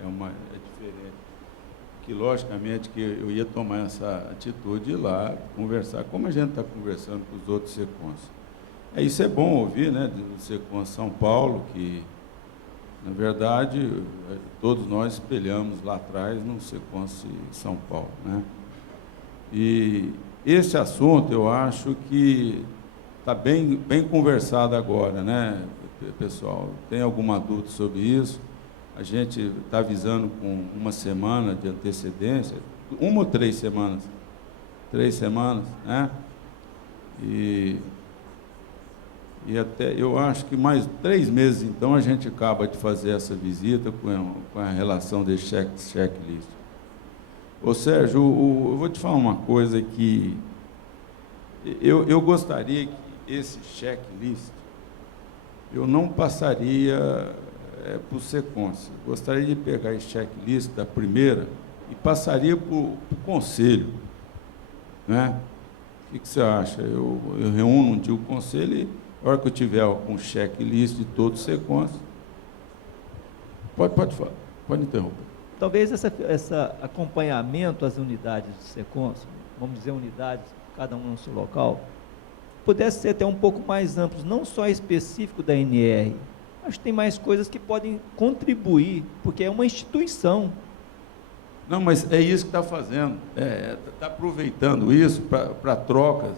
É diferente. Que, logicamente, que eu ia tomar essa atitude de ir lá, conversar, como a gente está conversando com os outros SECONS. Isso é bom ouvir, né, do SECONS São Paulo, que, na verdade, todos nós espelhamos lá atrás no SECONS São Paulo, né? E esse assunto, eu acho que está bem conversado agora, né, pessoal? Tem alguma dúvida sobre isso? A gente está avisando com uma semana de antecedência, 1 ou 3 semanas? 3 semanas, né? E até, eu acho que mais 3 meses, então, a gente acaba de fazer essa visita com a relação desse checklist. Ô, Sérgio, eu vou te falar uma coisa que eu gostaria que esse checklist eu não passaria para o SECONS. Gostaria de pegar esse checklist da primeira e passaria para o conselho, né? O que você acha? Eu reúno um dia o conselho e, na hora que eu tiver um checklist de todos os SECONS, pode falar, pode interromper. Talvez esse acompanhamento às unidades de SECONS, vamos dizer unidades, cada um no seu local, pudesse ser até um pouco mais amplo, não só específico da NR. Acho que tem mais coisas que podem contribuir, porque é uma instituição. Não, mas é isso que está fazendo. Está aproveitando isso para trocas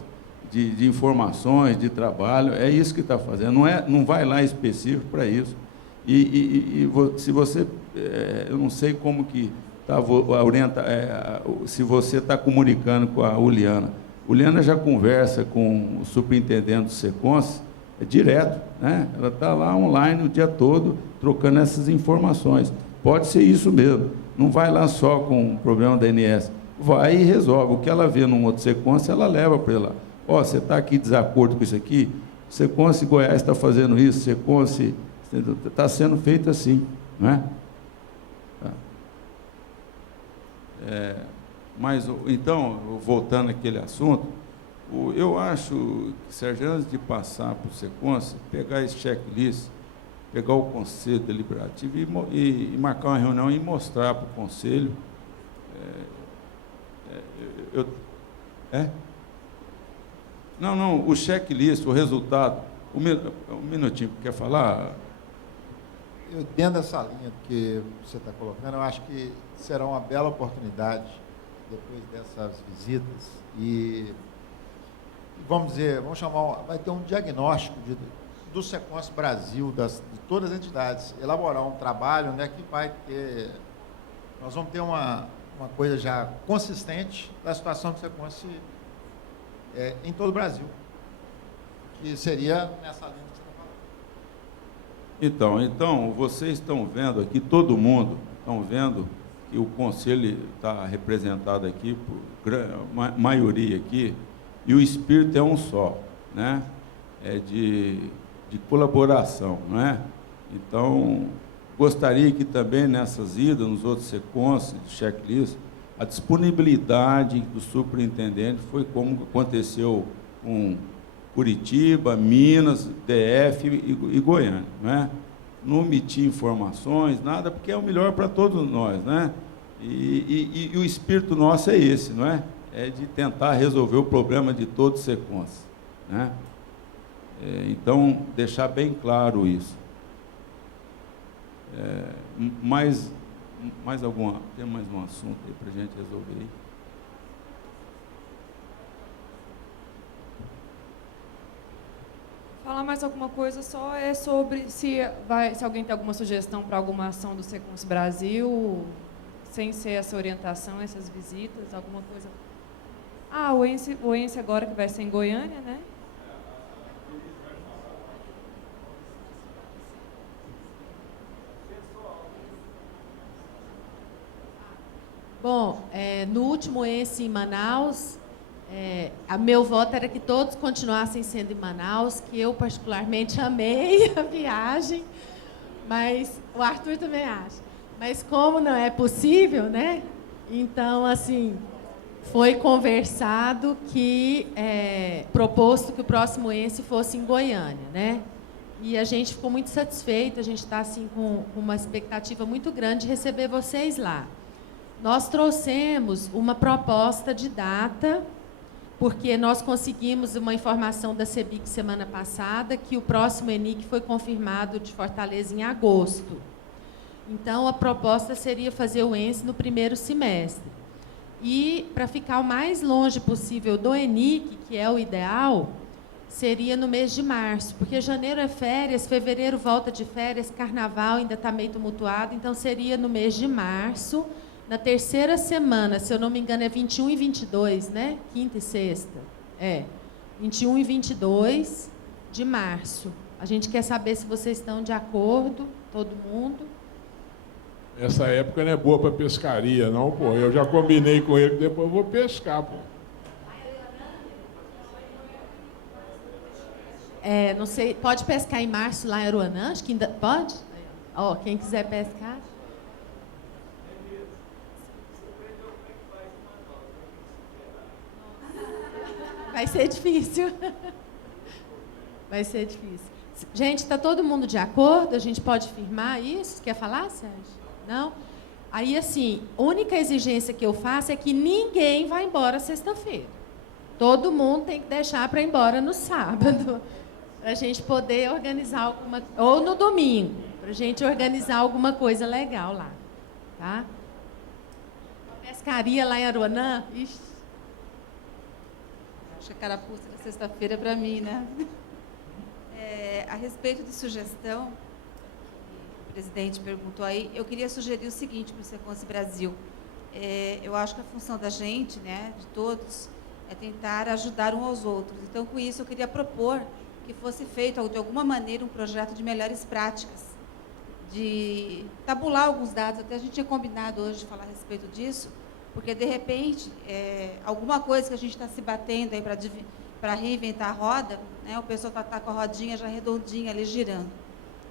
de informações, de trabalho. É isso que está fazendo. Não vai lá específico para isso. Se você... eu não sei como que está se você está comunicando com a Uliana. Uliana já conversa com o superintendente do SECONS, direto, né? Ela está lá online o dia todo, trocando essas informações. Pode ser isso mesmo. Não vai lá só com o problema da ANS. Vai e resolve. O que ela vê num outro SECONS, ela leva para ela. Você está aqui em desacordo com isso aqui? O SECONS Goiás está fazendo isso, o SECONS está sendo feito assim, não é? Mas, então, voltando àquele assunto, eu acho que, Sérgio, antes de passar para o SECONS, pegar esse checklist, pegar o Conselho Deliberativo e marcar uma reunião e mostrar para o Conselho. Não, o checklist, o resultado. Um minutinho, quer falar? Dentro dessa linha que você está colocando, eu acho que será uma bela oportunidade, depois dessas visitas, e vamos dizer, vai ter um diagnóstico do SECONS Brasil, de todas as entidades, elaborar um trabalho, né, que vai ter, nós vamos ter uma coisa já consistente da situação do SECONS em todo o Brasil, que seria nessa linha que você está falando. Então, vocês estão vendo aqui, todo mundo estão vendo que o Conselho está representado aqui, por maioria aqui, e o espírito é um só, né? É de colaboração, não é? Então, gostaria que também nessas idas, nos outros SECONS, de checklist, a disponibilidade do superintendente foi como aconteceu com Curitiba, Minas, DF e Goiânia, não é? Não omitir informações, nada, porque é o melhor para todos nós, né? E o espírito nosso é esse, não é? É de tentar resolver o problema de todos os SECONS, né? Então, deixar bem claro isso. Mais alguma? Tem mais um assunto aí para a gente resolver aí? falar mais alguma coisa só é sobre se alguém tem alguma sugestão para alguma ação do Secons Brasil, sem ser essa orientação, essas visitas, alguma coisa. O ENSE agora que vai ser em Goiânia, né? Bom, no último ENSE em Manaus, meu voto era que todos continuassem sendo em Manaus, que eu particularmente amei a viagem, mas o Arthur também acha. Mas como não é possível, né? Então, assim, foi conversado que, proposto que o próximo ENSE fosse em Goiânia, né? E a gente ficou muito satisfeito, a gente está assim, com uma expectativa muito grande de receber vocês lá. Nós trouxemos uma proposta de data, porque nós conseguimos uma informação da CEBIC semana passada, que o próximo ENIC foi confirmado de Fortaleza em agosto. Então, a proposta seria fazer o ENSE no primeiro semestre. E, para ficar o mais longe possível do ENIC, que é o ideal, seria no mês de março, porque janeiro é férias, fevereiro volta de férias, carnaval ainda está meio tumultuado, então seria no mês de março, na terceira semana, se eu não me engano, é 21 e 22, né? Quinta e sexta. 21 e 22 de março. A gente quer saber se vocês estão de acordo, todo mundo. Essa época não é boa para pescaria, não, pô. Eu já combinei com ele que depois eu vou pescar, pô. Não sei, pode pescar em março lá em Aruanã? Acho que ainda pode? Quem quiser pescar. Vai ser difícil. Vai ser difícil. Gente, está todo mundo de acordo? A gente pode firmar isso? Quer falar, Sérgio? Não? Aí, assim, a única exigência que eu faço é que ninguém vai embora sexta-feira. Todo mundo tem que deixar para ir embora no sábado, para a gente poder organizar alguma... Ou no domingo, para a gente organizar alguma coisa legal lá. Tá? Pescaria lá em Aruanã? Ixi. Acho que a carapuça da sexta-feira para mim, né? A respeito de sugestão, que o presidente perguntou aí, eu queria sugerir o seguinte para o Secons Brasil. Eu acho que a função da gente, né, de todos, é tentar ajudar uns aos outros. Então, com isso, eu queria propor que fosse feito, de alguma maneira, um projeto de melhores práticas, de tabular alguns dados. Até a gente tinha combinado hoje de falar a respeito disso, porque, de repente, alguma coisa que a gente está se batendo aí para reinventar a roda, né, o pessoal está com a rodinha já redondinha ali girando.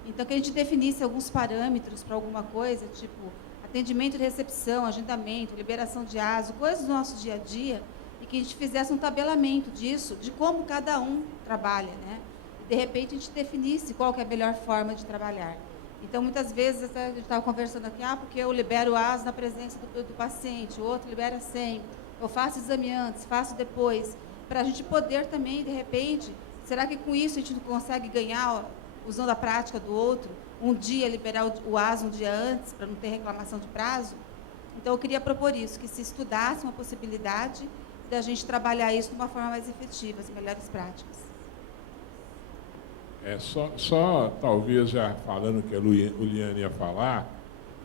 Então, que a gente definisse alguns parâmetros para alguma coisa, tipo atendimento de recepção, agendamento, liberação de ASO, coisas do nosso dia a dia, e que a gente fizesse um tabelamento disso, de como cada um trabalha, né? E, de repente, a gente definisse qual que é a melhor forma de trabalhar. Então, muitas vezes, a gente estava conversando aqui, porque eu libero o ASO na presença do paciente, o outro libera sem, eu faço exame antes, faço depois, para a gente poder também, de repente, será que com isso a gente não consegue ganhar, usando a prática do outro, um dia liberar o ASO um dia antes, para não ter reclamação de prazo? Então, eu queria propor isso, que se estudasse uma possibilidade da gente trabalhar isso de uma forma mais efetiva, as melhores práticas. Só talvez já falando que a Uliane ia falar,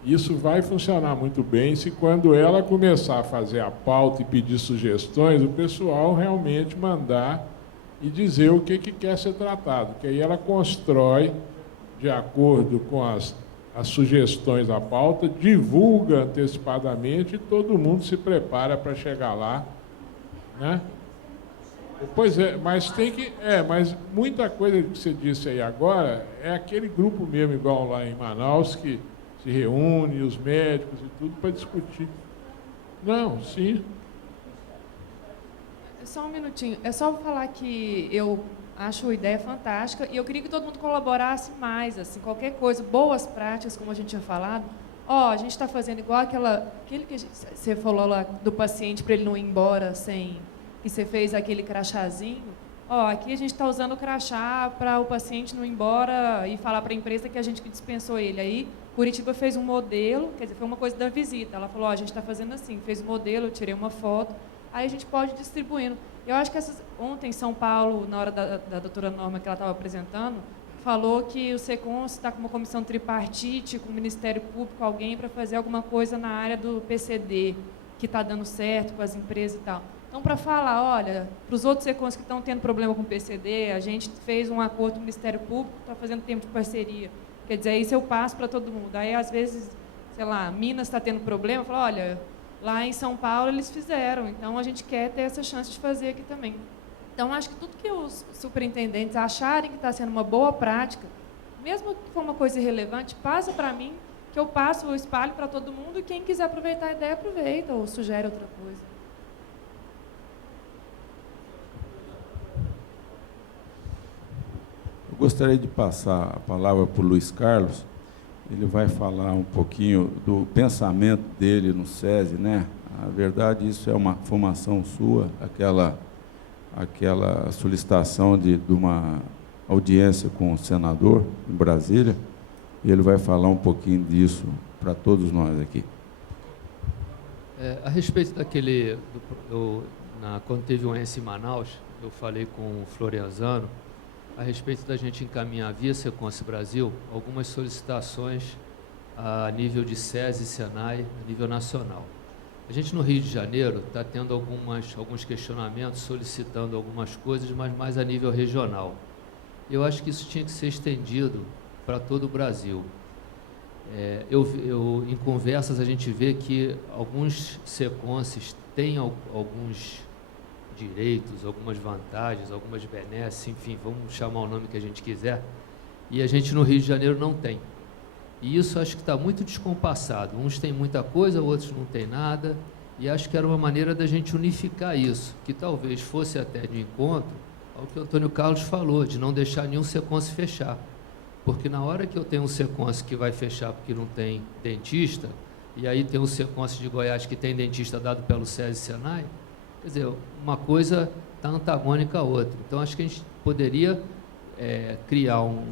isso vai funcionar muito bem se quando ela começar a fazer a pauta e pedir sugestões, o pessoal realmente mandar e dizer o que quer ser tratado, que aí ela constrói de acordo com as sugestões da pauta, divulga antecipadamente e todo mundo se prepara para chegar lá, né? Pois é, mas tem que... mas muita coisa que você disse aí agora é aquele grupo mesmo, igual lá em Manaus, que se reúne, os médicos e tudo, para discutir. Não, sim. Só um minutinho. É só falar que eu acho a ideia fantástica e eu queria que todo mundo colaborasse mais, assim, qualquer coisa, boas práticas, como a gente tinha falado. A gente está fazendo igual aquele que você falou lá do paciente para ele não ir embora sem... que você fez aquele crachazinho. Aqui a gente está usando o crachá para o paciente não ir embora e falar para a empresa que a gente que dispensou ele. Aí, Curitiba fez um modelo, quer dizer, foi uma coisa da visita. Ela falou, a gente está fazendo assim, fez o modelo, eu tirei uma foto. aí a gente pode ir distribuindo. Eu acho que ontem em São Paulo, na hora da doutora Norma que ela estava apresentando, falou que o SECONS está com uma comissão tripartite, com o Ministério Público, alguém para fazer alguma coisa na área do PCD, que está dando certo com as empresas e tal. Então, para falar, olha, para os outros SECONS que estão tendo problema com o PCD, a gente fez um acordo com o Ministério Público, está fazendo tempo de parceria. Quer dizer, isso eu passo para todo mundo. Aí, às vezes, sei lá, Minas está tendo problema, fala, olha, lá em São Paulo eles fizeram, então a gente quer ter essa chance de fazer aqui também. Então, acho que tudo que os superintendentes acharem que está sendo uma boa prática, mesmo que for uma coisa irrelevante, passa para mim, que eu passo, eu espalho para todo mundo, e quem quiser aproveitar a ideia, aproveita, ou sugere outra coisa. Eu gostaria de passar a palavra para o Luiz Carlos. Ele vai falar um pouquinho do pensamento dele no SESI, né? Na verdade, isso é uma formação sua, aquela solicitação de uma audiência com o senador em Brasília, e ele vai falar um pouquinho disso para todos nós aqui. A respeito daquele, quando teve um ENSE em Manaus, eu falei com o Florianzano a respeito da gente encaminhar via SECONS Brasil algumas solicitações a nível de SESI e SENAI, a nível nacional. A gente no Rio de Janeiro está tendo alguns questionamentos, solicitando algumas coisas, mas mais a nível regional. Eu acho que isso tinha que ser estendido para todo o Brasil. Em conversas a gente vê que alguns SECONSes têm alguns direitos, algumas vantagens, algumas benesses, enfim, vamos chamar o nome que a gente quiser, e a gente no Rio de Janeiro não tem. E isso acho que está muito descompassado. Uns têm muita coisa, outros não têm nada, e acho que era uma maneira da gente unificar isso, que talvez fosse até de encontro ao que o Antônio Carlos falou, de não deixar nenhum SECONS fechar. Porque na hora que eu tenho um SECONS que vai fechar porque não tem dentista, e aí tem um SECONS de Goiás que tem dentista dado pelo SESI e SENAI, quer dizer, uma coisa está antagônica à outra. Então, acho que a gente poderia criar um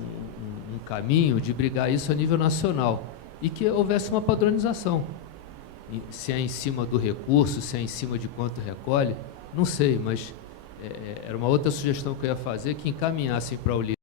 caminho de brigar isso a nível nacional e que houvesse uma padronização. E se é em cima do recurso, se é em cima de quanto recolhe, não sei, mas era uma outra sugestão que eu ia fazer, que encaminhassem para o líder